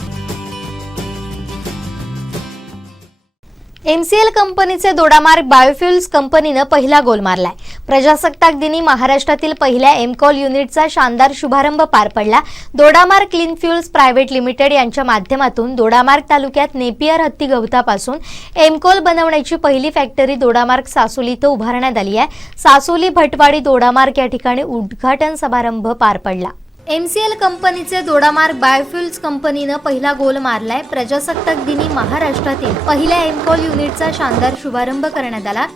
MCL कंपनीचे दोडामार्ग बायोफ्युल्स कंपनीनं पहिला गोल मारलाय. प्रजासत्ताक दिनी महाराष्ट्रातील पहिल्या एमकॉल युनिटचा शानदार शुभारंभ पार पडला. Dodamarg clean fuels private limited यांच्या माध्यमातून दोडामार्ग तालुक्यात नेपियर हत्ती गवतापासून एमकॉल बनवण्याची पहिली फॅक्टरी दोडामार्ग सासोली इथं उभारण्यात आली आहे. सासोली भटवाडी दोडामार्ग या ठिकाणी उद्घाटन समारंभ पार पडला. MCL कंपनीचे दोडामार्ग बायोफ्युल्स कंपनीनं पहिला गोल मारलाय. प्रजासत्ताक दिनी महाराष्ट्रातील पहिल्या एमकॉल युनिटचा शानदार शुभारंभ करण्यात आला.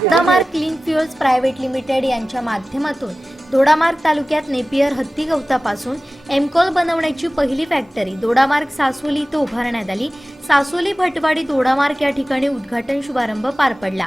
Dodamarg clean fuels private limited यांच्या माध्यमातून दोडामार्ग तालुक्यात नेपियर हत्ती गवतापासून एमकॉल बनवण्याची पहिली फॅक्टरी दोडामार्ग सासोली इथं उभारण्यात आली. सासोली भटवाडी दोडामार्ग या ठिकाणी उद्घाटन शुभारंभ पार पडला.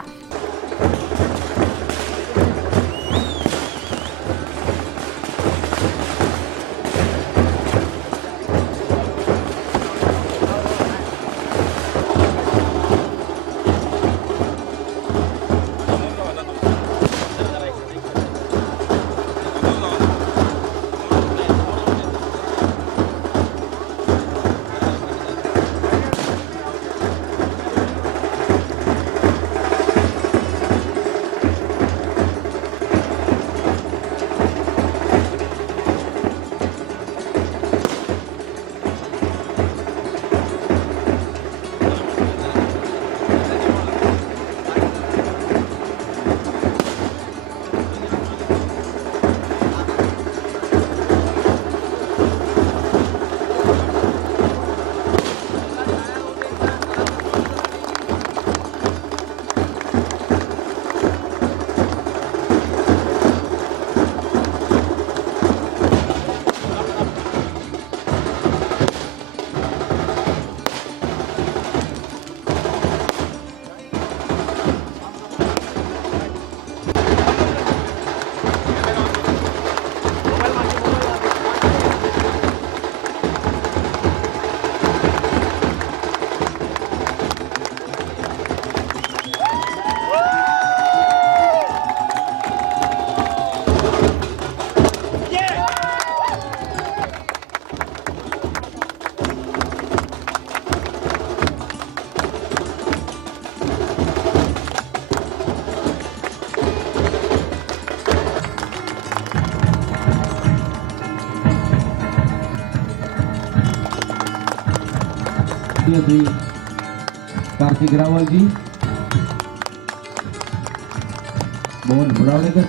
आदरणीय श्री कार्तिक रावल जी, मोहन भुडावडेकर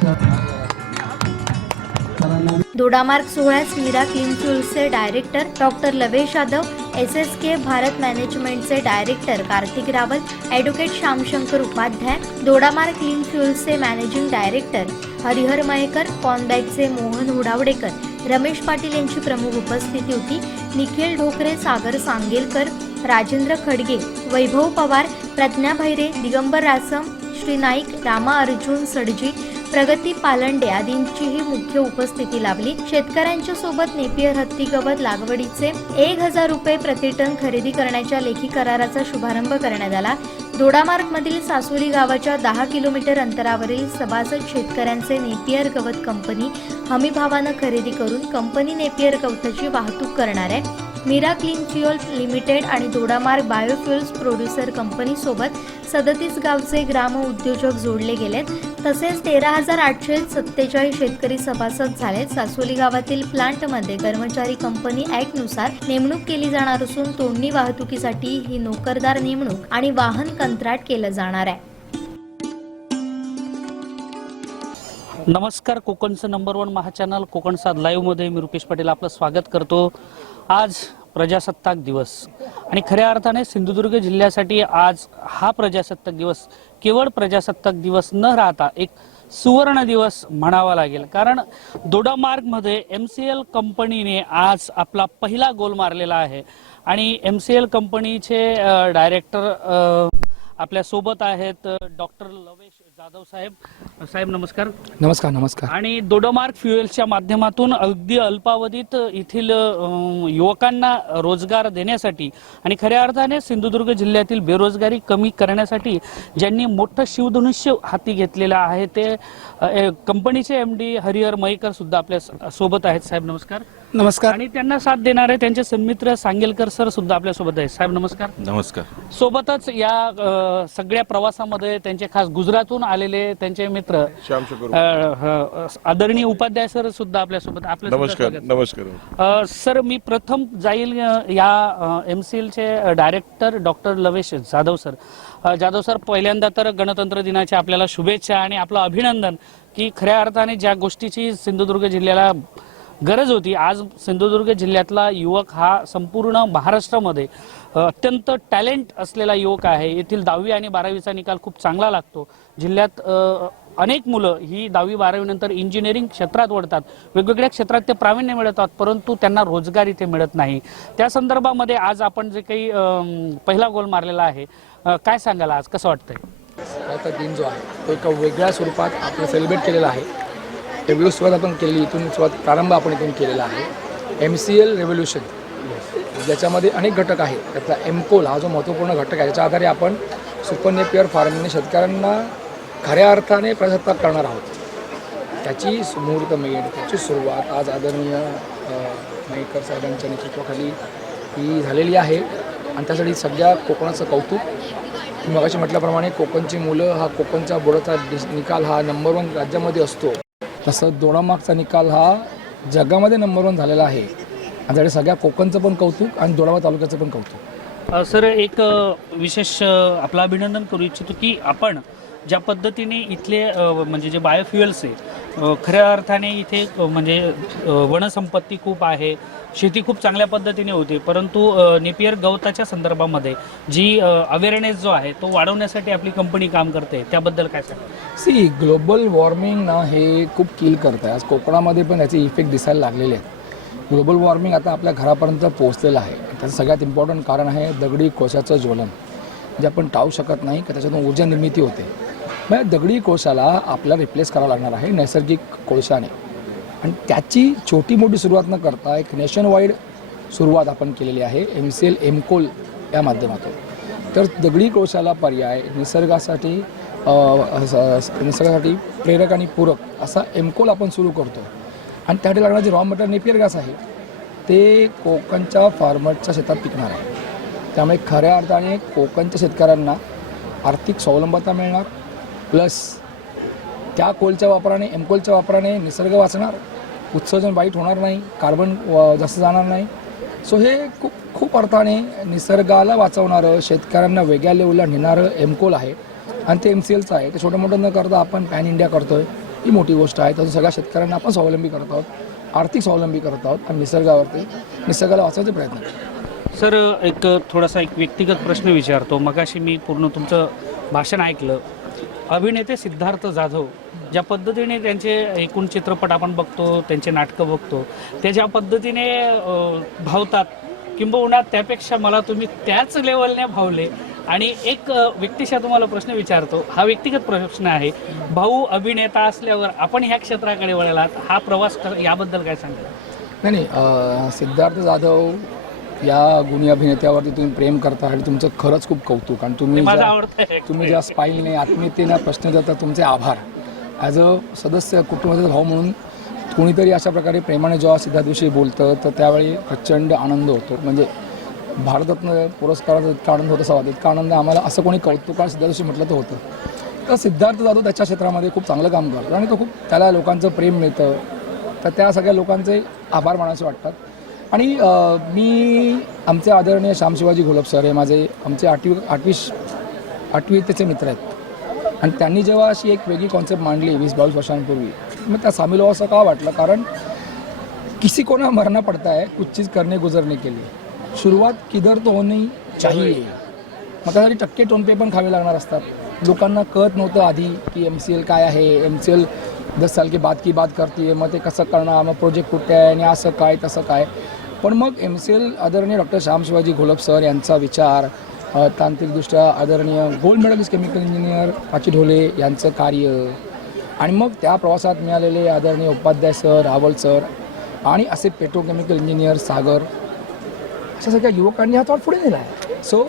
सरांना दोडामार्ग सोहळ्यास मीरा क्लीन फ्युल्सचे director doctor Lavesh Yadav, SSK Bharat मॅनेजमेंटचे director Kartik Rawal, advocate Shyamshankar Upadhyay, Dodamarg clean फ्युल्सचे मॅनेजिंग डायरेक्टर हरिहर मयेकर, कॉनबॅगचे मोहन हुडावडेकर, रमेश पाटील यांची प्रमुख उपस्थिती होती. निखिल ढोकरे, सागर सांगेलकर, राजेंद्र खडगे, वैभव पवार, प्रज्ञा भैरे, दिगंबर रासम, श्री नाईक, रामा अर्जुन सडजी, प्रगती पालंडे आदींचीही मुख्य उपस्थिती लाभली. शेतकऱ्यांच्या सोबत नेपियर हत्ती गवत लागवडीचे 1,000 रुपये प्रतिटन खरेदी करण्याच्या लेखी कराराचा शुभारंभ करण्यात आला. दोडामार्गमधील सासुरी गावाच्या 10 किलोमीटर अंतरावरील सभासद शेतकऱ्यांचे नेपियर गवत कंपनी हमीभावानं खरेदी करून कंपनी नेपियर गवताची वाहतूक करणार आहे. मीरा क्लीन फ्युअल लिमिटेड आणि दोडामार्ग बायोफ्युल्स प्रोड्युसर कंपनी सोबत 37 गावचे ग्राम उद्योजक जोडले गेलेत. तसेच 13,847 शेतकरी सभासद झालेत. सासोली गावातील प्लांटमध्ये कर्मचारी कंपनी ॲक्टनुसार नेमणूक केली जाणार असून तोडणी वाहतुकीसाठी ही नोकरदार नेमणूक आणि वाहन कंत्राट केलं जाणार आहे. नमस्कार, कोकणचं नंबर 1 महाचॅनल कोकण सात लाईव्हमध्ये मी रुपेश पाटील आपलं स्वागत करतो. आज प्रजासत्ताक दिवस आणि खऱ्या अर्थाने सिंधुदुर्ग जिल्ह्यासाठी आज हा प्रजासत्ताक दिवस केवळ प्रजासत्ताक दिवस न राहता एक सुवर्ण दिवस म्हणावा लागेल. कारण दोडामार्गमध्ये MCL कंपनीने आज आपला पहिला गोल मारलेला आहे आणि MCL कंपनीचे डायरेक्टर आपल्या सोबत आहेत डॉक्टर लवेश जाधव साहेब नमस्कार. नमस्कार. नमस्कार. आणि दोडामार्ग फ्युएल्सच्या माध्यमातून अगदी अल्पावधीत येथील युवकांना रोजगार देण्यासाठी आणि खऱ्या अर्थाने सिंधुदुर्ग जिल्ह्यातील बेरोजगारी कमी करण्यासाठी ज्यांनी मोठं शिवधनुष्य हाती घेतलेलं आहे ते कंपनीचे MD हरिहर मयेकर सुद्धा आपल्या सोबत आहेत. साहेब नमस्कार. नमस्कार. आणि त्यांना साथ देणारे त्यांचे सन्मित्र सांगेलकर सर सुद्धा आपल्या सोबत आहेत. साहेब नमस्कार. नमस्कार. सोबतच या सगळ्या प्रवासामध्ये त्यांचे खास गुजरातहून आलेले त्यांचे मित्र आदरणीय उपाध्याय सर सुद्धा आपल्यासोबत. नमस्कार. नमस्कार सर, मी प्रथम जाईल या MCL चे डायरेक्टर डॉक्टर लवेश जाधव सर. पहिल्यांदा तर गणतंत्र दिनाच्या आपल्याला शुभेच्छा आणि आपलं अभिनंदन की खऱ्या अर्थाने ज्या गोष्टीची सिंधुदुर्ग जिल्ह्याला गरज होती, आज सिंधुदुर्ग जिल्ह्यातला युवक हा संपूर्ण महाराष्ट्रामध्ये अत्यंत टॅलेंट असलेला युवक आहे. येथील 10वी आणि 12वीचा निकाल खूप चांगला लागतो. जिल्ह्यात अनेक मुलं ही 10वी 12वी नंतर इंजिनिअरिंग क्षेत्रात वळतात, वेगवेगळ्या क्षेत्रात ते प्रावीण्य मिळवतात, परंतु त्यांना रोजगार इथे मिळत नाही. त्या संदर्भामध्ये आज आपण जे काही पहिला गोल मारलेला आहे, काय सांगाल आज कसं वाटतंय? आता दिन जो आहे तो एका वेगळ्या स्वरूपात आपण सेलिब्रेट केलेला आहे. वेगळी सुरुवात आपण केलेली, इथून प्रारंभ आपण इथून केलेला आहे. MCL रेव्होल्युशन, ज्याच्यामध्ये अनेक घटक आहेत. त्यातला एमकोल हा जो महत्त्वपूर्ण घटक आहे, त्याच्या आधारे आपण सुपर नेपियर फार्मिंगने शेतकऱ्यांना खऱ्या अर्थाने प्रजासत्ताक करणार आहोत. त्याची मुहूर्तमेढ, त्याची सुरुवात आज आदरणीय मयेकर साहेबांच्या नेतृत्वाखाली ही झालेली आहे आणि त्यासाठी सगळ्या कोकणाचं कौतुक. मी मगाशी म्हटल्याप्रमाणे कोकणची मुलं हा कोकणच्या बोर्डाचा निकाल हा नंबर 1 राज्यामध्ये असतो, तसं दोडामार्गचा निकाल हा जगामध्ये नंबर 1 झालेला आहे. आणि त्यासाठी सगळ्या कोकणचं पण कौतुक आणि दोडामार्ग तालुक्याचं पण कौतुक. सर, एक विशेष आपलं अभिनंदन करू इच्छितो की आपण ज्या पद्धतीने इथले म्हणजे जे बायोफ्युएल्स आहे, खऱ्या अर्थाने इथे म्हणजे वनसंपत्ती खूप आहे, शेती खूप चांगल्या पद्धतीने होते, परंतु नेपियर गवताच्या संदर्भामध्ये जी अवेअरनेस जो आहे तो वाढवण्यासाठी आपली कंपनी काम करते, त्याबद्दल काय सांगा? ग्लोबल वॉर्मिंग ना हे खूप किल करत आहे. आज कोकणामध्ये पण याचे इफेक्ट दिसायला लागलेले आहेत. ग्लोबल वॉर्मिंग आता आपल्या घरापर्यंत पोहोचलेलं आहे. त्याचं सगळ्यात इम्पॉर्टंट कारण आहे दगडी कोळशाचं ज्वलन, जे आपण टाळू शकत नाही की त्याच्यातून ऊर्जा निर्मिती होते. मग दगडी कोळशाला आपल्याला रिप्लेस करावं लागणार आहे नैसर्गिक कोळशाने, आणि त्याची छोटी मोठी सुरुवात न करता एक नेशन वाईड सुरुवात आपण केलेली आहे MCL एमकोल या माध्यमातून. तर दगडी कोळशाला पर्याय निसर्गासाठी प्रेरक आणि पूरक असा एमकोल आपण सुरू करतो. आणि त्यासाठी लागणारे जे रॉ मटेरियल नेपियर घास आहे ते कोकणच्या फार्मरच्या शेतात पिकणार आहे. त्यामुळे खऱ्या अर्थाने कोकणच्या शेतकऱ्यांना आर्थिक स्वावलंबता मिळणार, प्लस त्या कोलच्या वापराने एमकोलच्या वापराने निसर्ग वाचणार, उत्सर्जन वाईट होणार नाही, कार्बन जास्त जाणार नाही, सो हे खूप अर्थाने निसर्गाला वाचवणारं, शेतकऱ्यांना वेगळ्या लेवलला नेणारं एमकोल आहे आणि ते MCLचं आहे. ते छोटं मोठं न करता आपण पॅन इंडिया करतो आहे, ही मोठी गोष्ट आहे. तसं सगळ्या शेतकऱ्यांना आपण स्वावलंबी करत आहोत, आर्थिक स्वावलंबी करत आहोत आणि निसर्गाला वाचवायचे प्रयत्न करतो. सर एक थोडासा एक व्यक्तिगत प्रश्न विचारतो. मगाशी मी पूर्ण तुमचं भाषण ऐकलं. अभिनेते सिद्धार्थ जाधव ज्या पद्धतीने त्यांचे एकूण चित्रपट आपण बघतो, त्यांचे नाटकं बघतो, ते ज्या पद्धतीने भावतात, किंबहुना त्यापेक्षा मला तुम्ही त्याच लेवलने भावले. आणि एक व्यक्तिशः तुम्हाला प्रश्न विचारतो, हा व्यक्तिगत प्रश्न आहे. भाऊ अभिनेता असल्यावर आपण ह्या क्षेत्राकडे वळलात, हा प्रवास याबद्दल काय सांगता? नाही, सिद्धार्थ जाधव या गुणी अभिनेत्यावरती तुम्ही प्रेम करता आणि तुमचं खरंच खूप कौतुक. आणि तुम्ही ज्या स्पाईलने आत्मीयतेने प्रश्न देता, तुमचे आभार. ॲज अ सदस्य, कुटुंबाचा भाऊ म्हणून कोणीतरी अशा प्रकारे प्रेमाने जेव्हा सिद्धार्थविषयी बोलतं तर त्यावेळी प्रचंड आनंद होतो. म्हणजे भारतरत्न पुरस्काराचा इतका आनंद होत असावा, इतका आनंद आम्हाला असं कोणी कौतुकाने सिद्धार्थविषयी म्हटलं तर होतं. तर सिद्धार्थ जाधव त्याच्या क्षेत्रामध्ये खूप चांगलं काम करतो आणि तो खूप त्याला लोकांचं प्रेम मिळतं. तर त्या सगळ्या लोकांचे आभार मानायचे वाटतात. आणि मी आमचे आदरणीय श्याम शिवाजी घोलप सर हे आमचे आठवी त्याचे मित्र आहेत. आणि त्यांनी जेव्हा अशी एक वेगळी कॉन्सेप्ट मांडली 20-22 वर्षांपूर्वी, मग त्या सामील व्हावं असं का वाटलं? कारण किसी को ना मरना पडता है, कुछ चीज़ करने गुजरने के लिए. सुरुवात किधर तो होनी चाहिए. मग त्यासाठी टक्के टोनपे पण खावे लागणार असतात. लोकांना कळत नव्हतं आधी की MCL काय आहे, MCL 10 साल की बात करते, मग ते कसं करणार, मग प्रोजेक्ट कुठे आहे आणि असं काय तसं काय. पण मग MCL आदरणीय डॉक्टर श्याम शिवाजी घोलप सर यांचा विचार, तांत्रिकदृष्ट्या आदरणीय gold medallist chemical engineer Prachi Dhole यांचं कार्य, आणि मग त्या प्रवासात मिळालेले आदरणीय उपाध्याय सर, रावल सर आणि असे पेट्रोकेमिकल इंजिनियर सागर, अशा सगळ्या युवकांनी हा थॉट पुढे नेला आहे. सो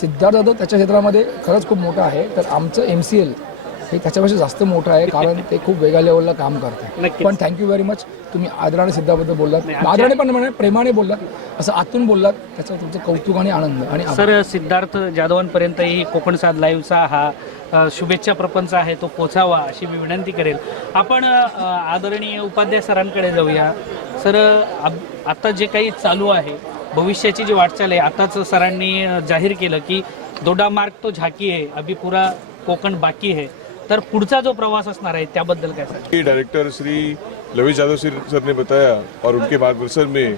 सिद्धार्थ जाधव त्याच्या क्षेत्रामध्ये खरंच खूप मोठं आहे. तर आमचं MCL हे त्याच्यापेक्षा जास्त मोठं आहे, कारण ते खूप वेगळ्या लेवलला काम करते. पण थँक्यू व्हेरी मच. तुम्ही आदराने सिद्धाबद्दल बोललात, आदराने पण म्हणजे प्रेमाने बोललात, असं आतून बोललात, त्याचं तुमचं कौतुक आणि आनंद. आणि सर सिद्धार्थ जाधवांपर्यंतही कोकण साद लाईव्हचा हा शुभेच्छा प्रपंच आहे तो पोचावा अशी मी विनंती करेल. आपण आदरणीय उपाध्याय सरांकडे जाऊया. सर आता जे काही चालू आहे, भविष्याची जी वाटचाल आहे, आताच सरांनी जाहीर केलं की दोडा मार्ग तो झाकी है, अभी पूरा कोकण बाकी है. तर पुढचा जो प्रवास असणार आहे त्याबद्दल काय सांगा? Director Shri lavish Yadav sir ने बताया और उनके मार्गदर्शन में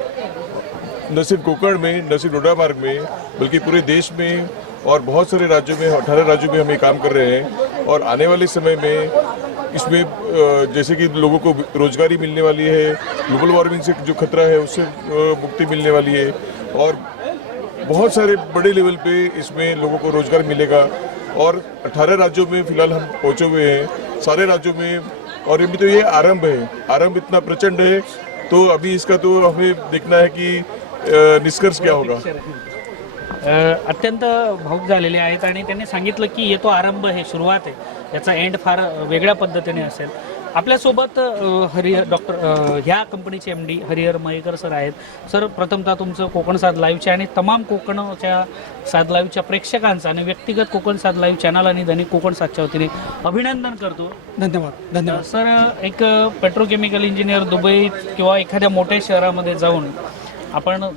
न सिर्फ कोकण में, न सिर्फ डोडा मार्ग में, बल्कि पूरे देश में और बहुत सारे राज्यों में, 18 राज्यों में हम ये काम कर रहे हैं. और आने वाले समय में इसमें जैसे कि लोगों को रोजगारी मिलने वाली है, ग्लोबल वार्मिंग से जो खतरा है उससे मुक्ति मिलने वाली है, और बहुत सारे बड़े लेवल पे इसमें लोगों को रोजगार मिलेगा. और 18 राज्यों में फिलहाल हम पहुँचे हुए हैं, सारे राज्यों में. और अभी तो ये आरंभ है, आरंभ इतना प्रचंड है, तो अभी इसका तो हमें देखना है कि निष्कर्ष क्या होगा. अत्यंत भावुक झालेले आहेत आणि त्यांनी सांगितलं की ये तो आरंभ आहे, सुरुवात आहे, याचा एंड फार वेगळ्या पद्धतीने असेल. आपल्यासोबत डॉक्टर ह्या कंपनीचे MD हरिहर मयेकर सर आहेत. सर प्रथमतः तुमचं कोकण साद लाईव्हच्या आणि तमाम कोकणच्या साद लाईव्हच्या प्रेक्षकांचं आणि व्यक्तिगत कोकण साद लाईव्ह चॅनल आणि दैनिक कोकण सादच्या वतीने अभिनंदन करतो. धन्यवाद. सर एक पेट्रोकेमिकल इंजिनियर दुबईत किंवा एखाद्या मोठ्या शहरामध्ये जाऊन आपण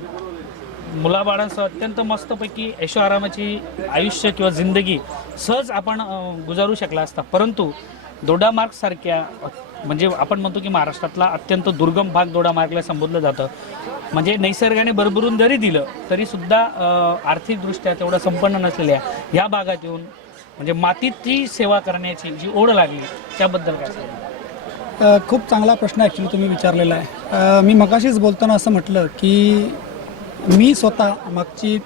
मुलाबाळांसह अत्यंत मस्तपैकी ऐशो आरामाची आयुष्य किंवा जिंदगी सहज आपण गुजारू शकला असता. परंतु दोडा मार्ग सारख्या, म्हणजे आपण म्हणतो की महाराष्ट्रातला अत्यंत दुर्गम भाग दोडा मार्गला संबोधलं जातं. म्हणजे निसर्गाने भरभरून जरी दिलं तरी सुद्धा आर्थिकदृष्ट्या तेवढं संपन्न नसलेल्या या भागात येऊन म्हणजे मातीची सेवा करण्याची जी ओढ लागली त्याबद्दल काय? खूप चांगला प्रश्न ॲक्च्युली तुम्ही विचारलेला आहे. मी मगाशीच बोलताना असं म्हटलं की मी स्वतः मागची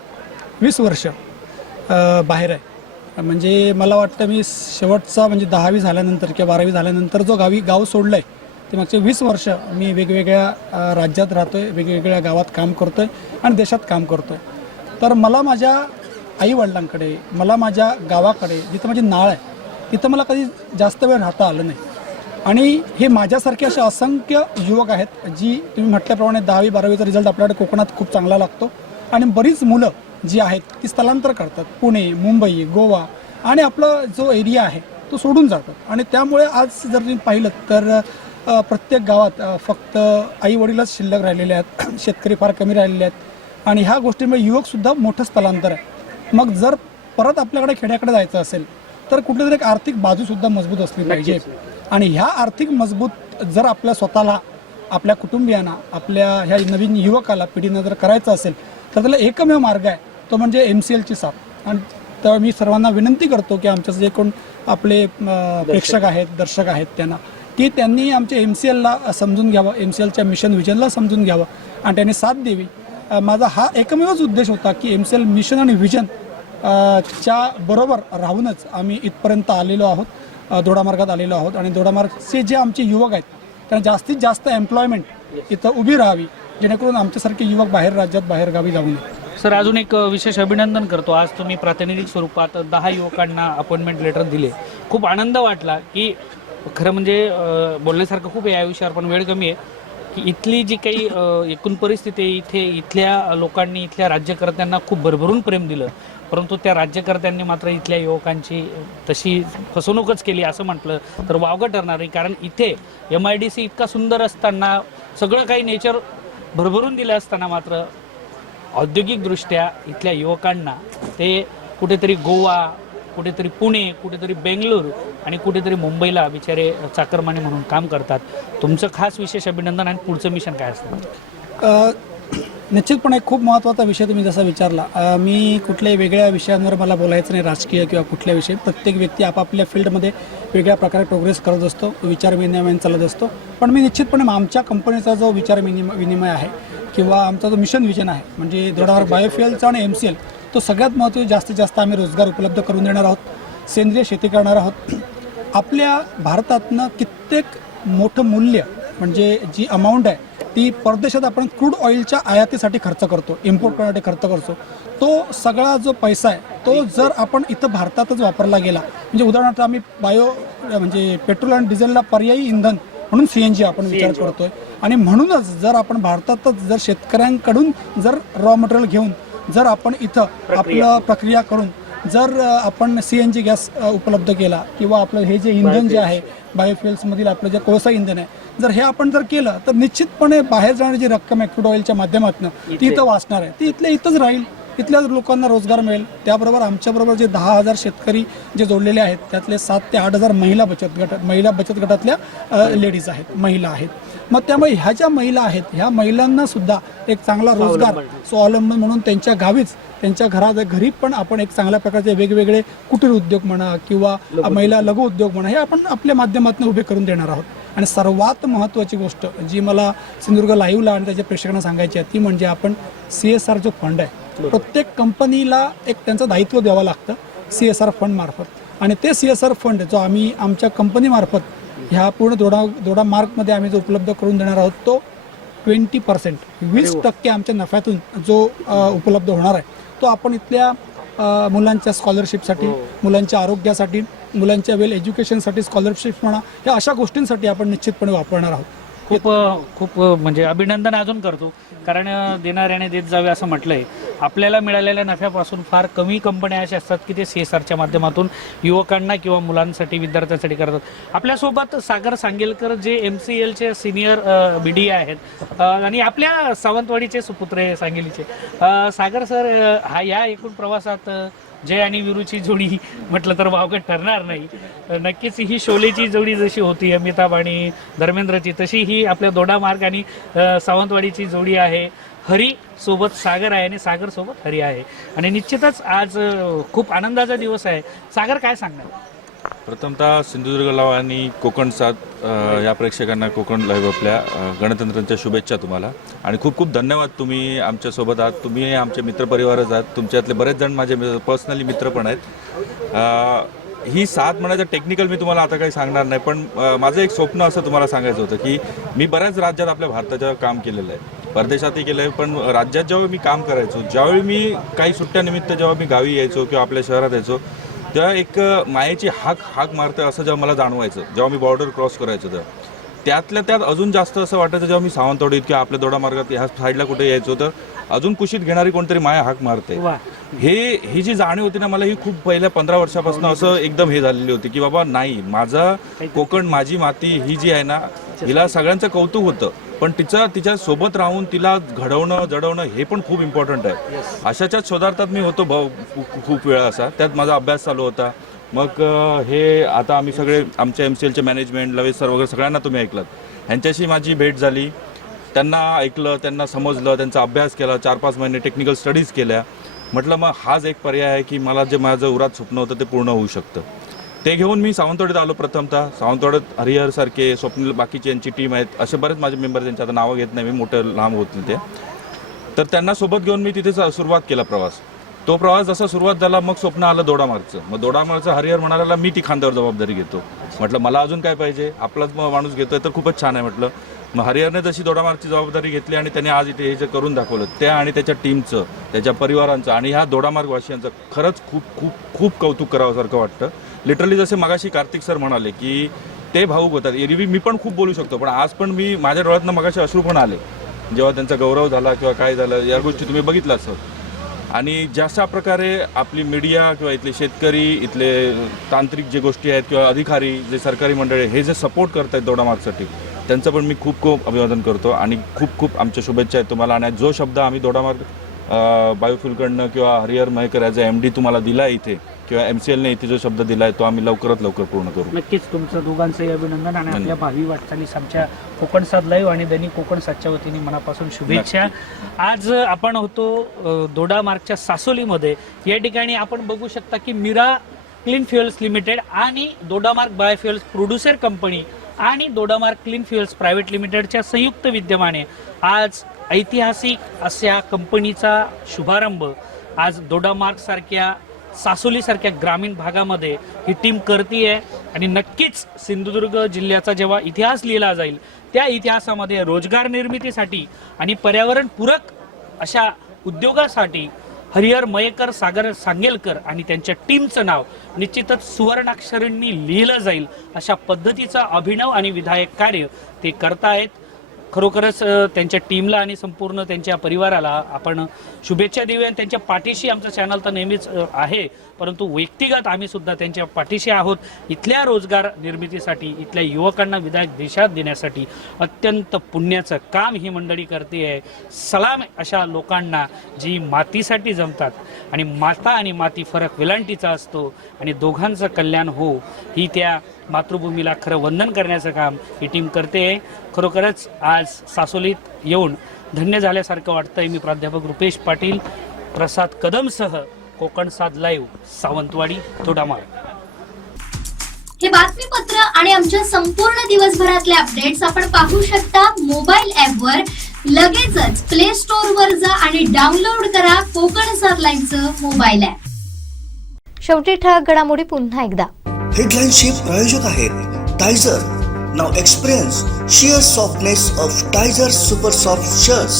20 वर्ष बाहेर आहे. म्हणजे मला वाटतं मी शेवटचा म्हणजे 10वी झाल्यानंतर किंवा 12वी झाल्यानंतर जो गाव सोडलं आहे ते मागचे 20 वर्ष मी वेगवेगळ्या राज्यात राहतो आहे, वेगवेगळ्या गावात काम करतो आहे आणि देशात काम करतो आहे. तर मला माझ्या आईवडिलांकडे, मला माझ्या गावाकडे जिथं माझी नाळ आहे तिथं मला कधी जास्त वेळ राहता आलं नाही. आणि हे माझ्यासारखे असे असंख्य युवक आहेत जी तुम्ही म्हटल्याप्रमाणे 10वी 12वीचा रिझल्ट आपल्याकडे कोकणात खूप चांगला लागतो आणि बरीच मुलं जी आहेत ती स्थलांतर करतात, पुणे, मुंबई, गोवा आणि आपला जो एरिया आहे तो सोडून जातात. आणि त्यामुळे आज जर तुम्ही पाहिलं तर प्रत्येक गावात फक्त आई वडीलच शिल्लक राहिलेले आहेत, शेतकरी फार कमी राहिलेले आहेत. आणि ह्या गोष्टीमुळे युवकसुद्धा मोठं स्थलांतर आहे. मग जर परत आपल्याकडे खेड्याकडे जायचं असेल तर कुठेतरी एक आर्थिक बाजूसुद्धा मजबूत असली पाहिजे. आणि ह्या आर्थिक मजबूत जर आपल्या स्वतःला, आपल्या कुटुंबियांना, आपल्या ह्या नवीन युवकाला, पिढीनं जर करायचं असेल तर त्याला एकमेव मार्ग आहे, तो म्हणजे MCLची साथ. आणि तर मी सर्वांना विनंती करतो की आमच्या जे कोण आपले प्रेक्षक आहेत, दर्शक आहेत, की त्यांनी आमच्या MCLला समजून घ्यावं, MCLच्या मिशन विजनला समजून घ्यावं आणि त्यांनी साथ द्यावी. माझा हा एकमेवच उद्देश होता की MCL मिशन आणि विजन च्या बरोबर राहूनच आम्ही इथपर्यंत आलेलो आहोत, दोडामार्गात आलेलो आहोत. आणि दोडामार्गचे जे आमचे युवक आहेत त्यांना जास्तीत जास्त एम्प्लॉयमेंट इथं उभी राहावी, जेणेकरून आमच्यासारखे युवक बाहेर राज्यात, बाहेर गावी जाऊ नये. सर, अजून एक विशेष अभिनंदन करतो. आज तुम्ही प्रातिनिधिक स्वरूपात 10 युवकांना अपॉइंटमेंट लेटर दिले. खूप आनंद वाटला की खरं म्हणजे बोलण्यासारखं खूप आहे या विषयावर, पण वेळ कमी आहे की इथली जी काही एकूण परिस्थिती आहे, इथल्या लोकांनी, इथल्या राज्यकर्त्यांना खूप भरभरून प्रेम दिलं, परंतु त्या राज्यकर्त्यांनी मात्र इथल्या युवकांची तशी फसवणूकच केली असं म्हटलं तर वावगं ठरणार नाही. कारण इथे MIDC इतका सुंदर असताना, सगळं काही नेचर भरभरून दिलं असताना मात्र औद्योगिकदृष्ट्या इथल्या युवकांना ते कुठेतरी गोवा, कुठेतरी पुणे, कुठेतरी बेंगळूर आणि कुठेतरी मुंबईला बिचारे चाकरमानी म्हणून काम करतात. तुमचं खास विशेष अभिनंदन. आणि पुढचं मिशन काय असतं? निश्चितपणे खूप महत्त्वाचा विषय तुम्ही जसा विचारला. मी कुठल्याही वेगळ्या विषयांवर मला बोलायचं नाही, राजकीय किंवा कुठल्या विषय. प्रत्येक व्यक्ती आपापल्या फील्डमध्ये वेगळ्या प्रकारे प्रोग्रेस करत असतो, विचार विनिमय चालत असतो. पण मी निश्चितपणे आमच्या कंपनीचा जो विचार विनिमय आहे किंवा आमचा जो मिशन विजन आहे, म्हणजे दोडामार्ग बायोफ्युएलचा आणि MCL, तो सगळ्यात महत्त्वाचा. जास्तीत जास्त आम्ही रोजगार उपलब्ध करून देणार आहोत, सेंद्रिय शेती करणार आहोत. आपल्या भारतातनं कित्येक मोठं मूल्य, म्हणजे जी अमाऊंट आहे ती परदेशात आपण क्रूड ऑइलच्या आयातीसाठी खर्च करतो, इम्पोर्ट करण्यासाठी खर्च करतो, तो सगळा जो पैसा आहे तो जर आपण इथं भारतातच वापरला गेला, म्हणजे उदाहरणार्थ आम्ही म्हणजे पेट्रोल आणि डिझेलला पर्यायी इंधन म्हणून CNG आपण विचार करतोय. आणि म्हणूनच जर आपण भारतातच जर शेतकऱ्यांकडून जर रॉ मटेरियल घेऊन जर आपण इथं आपलं प्रक्रिया करून जर आपण CNG गॅस उपलब्ध केला किंवा आपलं हे जे इंधन जे आहे बायोफ्युएल्समधील आपलं जे कोळसा इंधन आहे, जर हे आपण जर केलं तर निश्चितपणे बाहेर जाणारी जी रक्कम आहे क्रूड ऑइलच्या माध्यमातून ती इथं वाचणार आहे, ती इथल्या इथंच राहील, इथल्या लोकांना रोजगार मिळेल. त्याबरोबर आमच्याबरोबर जे 10,000 शेतकरी जे जोडलेले आहेत त्यातले 7 ते 8,000 महिला बचत गटातल्या लेडीज आहेत, महिला आहेत. मग त्यामुळे ह्या ज्या महिला आहेत, ह्या महिलांना सुद्धा एक चांगला रोजगार स्वावलंबन म्हणून त्यांच्या गावीच, त्यांच्या घरी पण आपण एक चांगल्या प्रकारचे वेगवेगळे कुटीर उद्योग म्हणा किंवा महिला लघु उद्योग म्हणा, हे आपण आपल्या माध्यमातून उभे करून देणार आहोत. आणि सर्वात महत्त्वाची गोष्ट जी मला सिंधुदुर्ग लाईव्हला आणि त्याच्या प्रेक्षकांना सांगायची आहे ती म्हणजे आपण CSR जो फंड आहे, प्रत्येक कंपनीला एक त्यांचं दायित्व द्यावं लागतं CSR फंड मार्फत. आणि ते CSR फंड जो आम्ही आमच्या कंपनीमार्फत ह्या पूर्ण दोडा मार्गमध्ये आम्ही जो उपलब्ध करून देणार आहोत तो 20%, 20% आमच्या नफ्यातून जो उपलब्ध होणार आहे तो आपण इथल्या मुलांच्या स्कॉलरशिपसाठी, मुलांच्या आरोग्यासाठी, मुलांच्या वेल एज्युकेशनसाठी स्कॉलरशिप म्हणा, या अशा गोष्टींसाठी आपण निश्चितपणे वापरणार आहोत. खूप म्हणजे अभिनंदन अजून करतो, कारण देणाऱ्याने देत जावे असं म्हटलंय. आपल्याला मिळालेल्या नफ्यापासून फार कमी कंपन्या अशा असतात की ते CSRच्या माध्यमातून युवकांना किंवा मुलांसाठी, विद्यार्थ्यांसाठी करतात. आपल्यासोबत सागर सांगेलकर जे MCLचे सिनियर BD आहेत आणि आपल्या सावंतवाडीचे सुपुत्र आहे सांगलीचे. सागर सर, या एकूण प्रवासात जय आणि वीरूची जोडी म्हटलं तर वावगं ठरणार नाही. नक्कीच ही शोलेची जोडी जशी होती अमिताभ आणि धर्मेंद्रची, तशी ही आपल्या दोडामार्ग आणि सावंतवाडीची जोडी आहे. हरी सोबत सागर आहे आणि सागर सोबत हरी आहे आणि निश्चितच आज खूप आनंदाचा दिवस आहे. सागर, काय सांगणार? प्रथमतः सिंधुदुर्ग लाईव्ह आणि कोकण सात या प्रेक्षकांना कोकण लाईव्ह आपल्या गणतंत्राच्या शुभेच्छा तुम्हाला. आणि खूप खूप धन्यवाद, तुम्ही आमच्यासोबत आहात. तुम्ही आमचे मित्रपरिवारच आहात. तुमच्यातले बरेच जण माझे पर्सनली मित्र पण आहेत. ही साथ म्हणायचं टेक्निकल मी तुम्हाला आता काही सांगणार नाही, पण माझं एक स्वप्न असं तुम्हाला सांगायचं होतं की मी बऱ्याच राज्यात आपल्या भारताच्या काम केलेलं आहे, परदेशातही केलं आहे. पण राज्यात जेव्हा मी काम करायचो, ज्यावेळी मी काही सुट्ट्यानिमित्त जेव्हा मी गावी यायचो किंवा आपल्या शहरात यायचो, तेव्हा एक मायेची हाक मारतं असं जेव्हा मला जाणवायचं. जेव्हा मी बॉर्डर क्रॉस करायचो तर त्यातल्या त्यात अजून जास्त असं वाटायचं जेव्हा मी सावंतवाडीत किंवा आपल्या दोडामार्गात ह्या साईडला कुठे यायचो तर अजून कुशीत घेणारी कोणतरी माया हाक मारते. ही जी जाणीव होती ना, मला ही खूप पहिल्या 15 वर्षापासून असं एकदम हे झालेली होती की बाबा नाही, माझा कोकण माझी माती ही जी आहे ना, हिला सगळ्यांचं कौतुक होतं, पण तिच्या सोबत राहून तिला घडवणं जडवणं हे पण खूप इम्पॉर्टंट आहे. अशाच्याच शोधार्थात मी होतो खूप वेळा असा, त्यात माझा अभ्यास चालू होता. मग हे आता आम्ही सगळे आमच्या MCLचे मॅनेजमेंट, लवेश सर वगैरे सगळ्यांना तुम्ही ऐकलात, ह्यांच्याशी माझी भेट झाली, त्यांना ऐकलं, त्यांना समजलं, त्यांचा अभ्यास केला, 4-5 महिने टेक्निकल स्टडीज केल्या. म्हटलं मग हाच एक पर्याय आहे की मला जे माझं उरात स्वप्न होतं ते पूर्ण होऊ शकतं. ते घेऊन मी सावंतवाडीत आलो. प्रथमतः सावंतवाडीत हरिहर सारखे, स्वप्नील, बाकीची यांची टीम आहेत, असे बरेच माझे मेंबर, त्यांची आता नावं घेत नाही मी, मोठं लांब होतील ते, तर त्यांना सोबत घेऊन मी तिथे सुरुवात केला प्रवास. तो प्रवास जसा सुरुवात झाला मग स्वप्न आलं दोडामार्गचं. मग दोडामार्गचं हरिहर म्हणाला मी ती खांद्यावर जबाबदारी घेतो. म्हटलं मला अजून काय पाहिजे, आपलाच माणूस घेतोय तर खूपच छान आहे म्हटलं. मग हरिहरने जशी दोडामार्गची जबाबदारी घेतली आणि त्याने आज इथे हे जे करून दाखवलं, त्या आणि त्याच्या टीमचं, त्याच्या परिवारांचं आणि ह्या दोडामार्गवासियांचं खरंच खूप खूप खूप कौतुक करावंसारखं वाटतं. लिटरली जसे मगाशी कार्तिक सर म्हणाले की ते भाऊक होतात. एरवी मी पण खूप बोलू शकतो, पण आज पण मी माझ्या डोळ्यातनं मगाशी अश्रू पण आले जेव्हा त्यांचा गौरव झाला किंवा काय झालं, या गोष्टी तुम्ही बघितलं असं. आणि जशा प्रकारे आपली मीडिया किंवा इथले शेतकरी, इथले तांत्रिक जे गोष्टी आहेत किंवा अधिकारी, जे सरकारी मंडळी हे जे सपोर्ट करत आहेत दोडामार्गसाठी, त्यांचं पण मी खूप खूप अभिवादन करतो आणि खूप खूप आमच्या शुभेच्छा आहेत तुम्हाला. आणि जो शब्द आम्ही दोडामार्ग बायोफ्युलकडनं किंवा Harihar Mayekar as a MD तुम्हाला दिला आहे इथे, किंवा MCLने इथे जो शब्द दिला आहे तो आम्ही लवकरात लवकर पूर्ण करू. नक्कीच तुमचं दोघांचंही अभिनंदन आणि आपल्या भावी वाटचालीस आमच्या कोकण सात लाईव्ह आणि दैनिक कोकण सातच्या वतीने मनापासून शुभेच्छा. आज आपण होतो दोडामार्गच्या सासोलीमध्ये. या ठिकाणी आपण बघू शकता की मीरा क्लीन फ्युएल्स लिमिटेड आणि दोडामार्ग बायोफ्युएल्स प्रोड्युसर कंपनी आणि दोडामार्ग क्लीन फ्युएल्स प्रायव्हेट लिमिटेडच्या संयुक्त विद्यमाने आज ऐतिहासिक अशा कंपनीचा शुभारंभ आज दोडामार्ग सारख्या, सासोली सारख्या ग्रामीण भागामध्ये ही टीम करते आहे. आणि नक्कीच सिंधुदुर्ग जिल्ह्याचा जेव्हा इतिहास लिहिला जाईल, त्या इतिहासामध्ये रोजगार निर्मितीसाठी आणि पर्यावरणपूरक अशा उद्योगासाठी हरिहर मयेकर, सागर सांगेलकर आणि त्यांच्या टीमचं नाव निश्चितच सुवर्णाक्षरांनी लिहिलं जाईल, अशा पद्धतीचं अभिनव आणि विधायक कार्य ते करतायत. खरोखरच त्यांच्या टीमला आणि संपूर्ण त्यांच्या परिवाराला आपण शुभेच्छा देऊया. त्यांच्या पाठीशी आमचं चॅनल तर नेहमीच आहे, परंतु व्यक्तिगत आम्ही सुद्धा त्यांच्या पाठीशी आहोत. इथल्या रोजगार निर्मितीसाठी, इथल्या युवकांना विधायक दिशा देण्यासाठी अत्यंत पुण्याचं काम ही मंडळी करते आहे. सलाम अशा लोकांना जी मातीसाठी जमतात आणि माता आणि माती फरक वेलांटीचा असतो आणि दोघांचं कल्याण हो, ही त्या मातृभूमीला खरं वंदन करण्याचं काम ही टीम करते. खरोखरच आज सासोलीत येऊन धन्य झाल्यासारखं वाटतंय. मी प्राध्यापक रुपेश पाटील, प्रसाद कदमसह कोकण सात लाईव्ह, सावंतवाडी, दोडामार्ग. हे बातमीपत्र आणि आमच्या संपूर्ण दिवसभरातले अपडेट्स आपण पाहू शकता मोबाईल ॲपवर. लगेचच प्ले स्टोअर वर जा आणि डाउनलोड करा कोकण सात लाईव्हचं मोबाईल ॲप. शेवटी ठळक घडामोडी पुन्हा एकदा. हेडलाईनचे प्रायोजक आहेत Tyzer. Now experience sheer softness of Tiger Super Soft Shirts.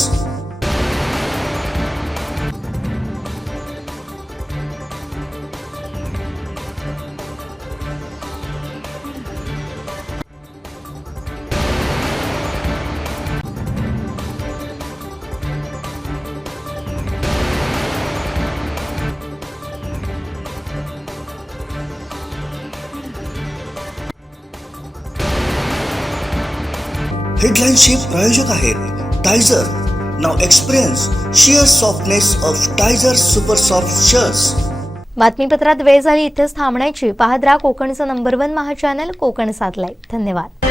हेडलाईनचे प्रायोजक आहेत Tyzer. Now experience sheer softness of Tiger Super Soft Shirts. बातमीपत्रात वेळ झाली इथेच थांबण्याची. पाहत राहा कोकणचं नंबर 1 महा चॅनल कोकण सात लाईव्ह. धन्यवाद.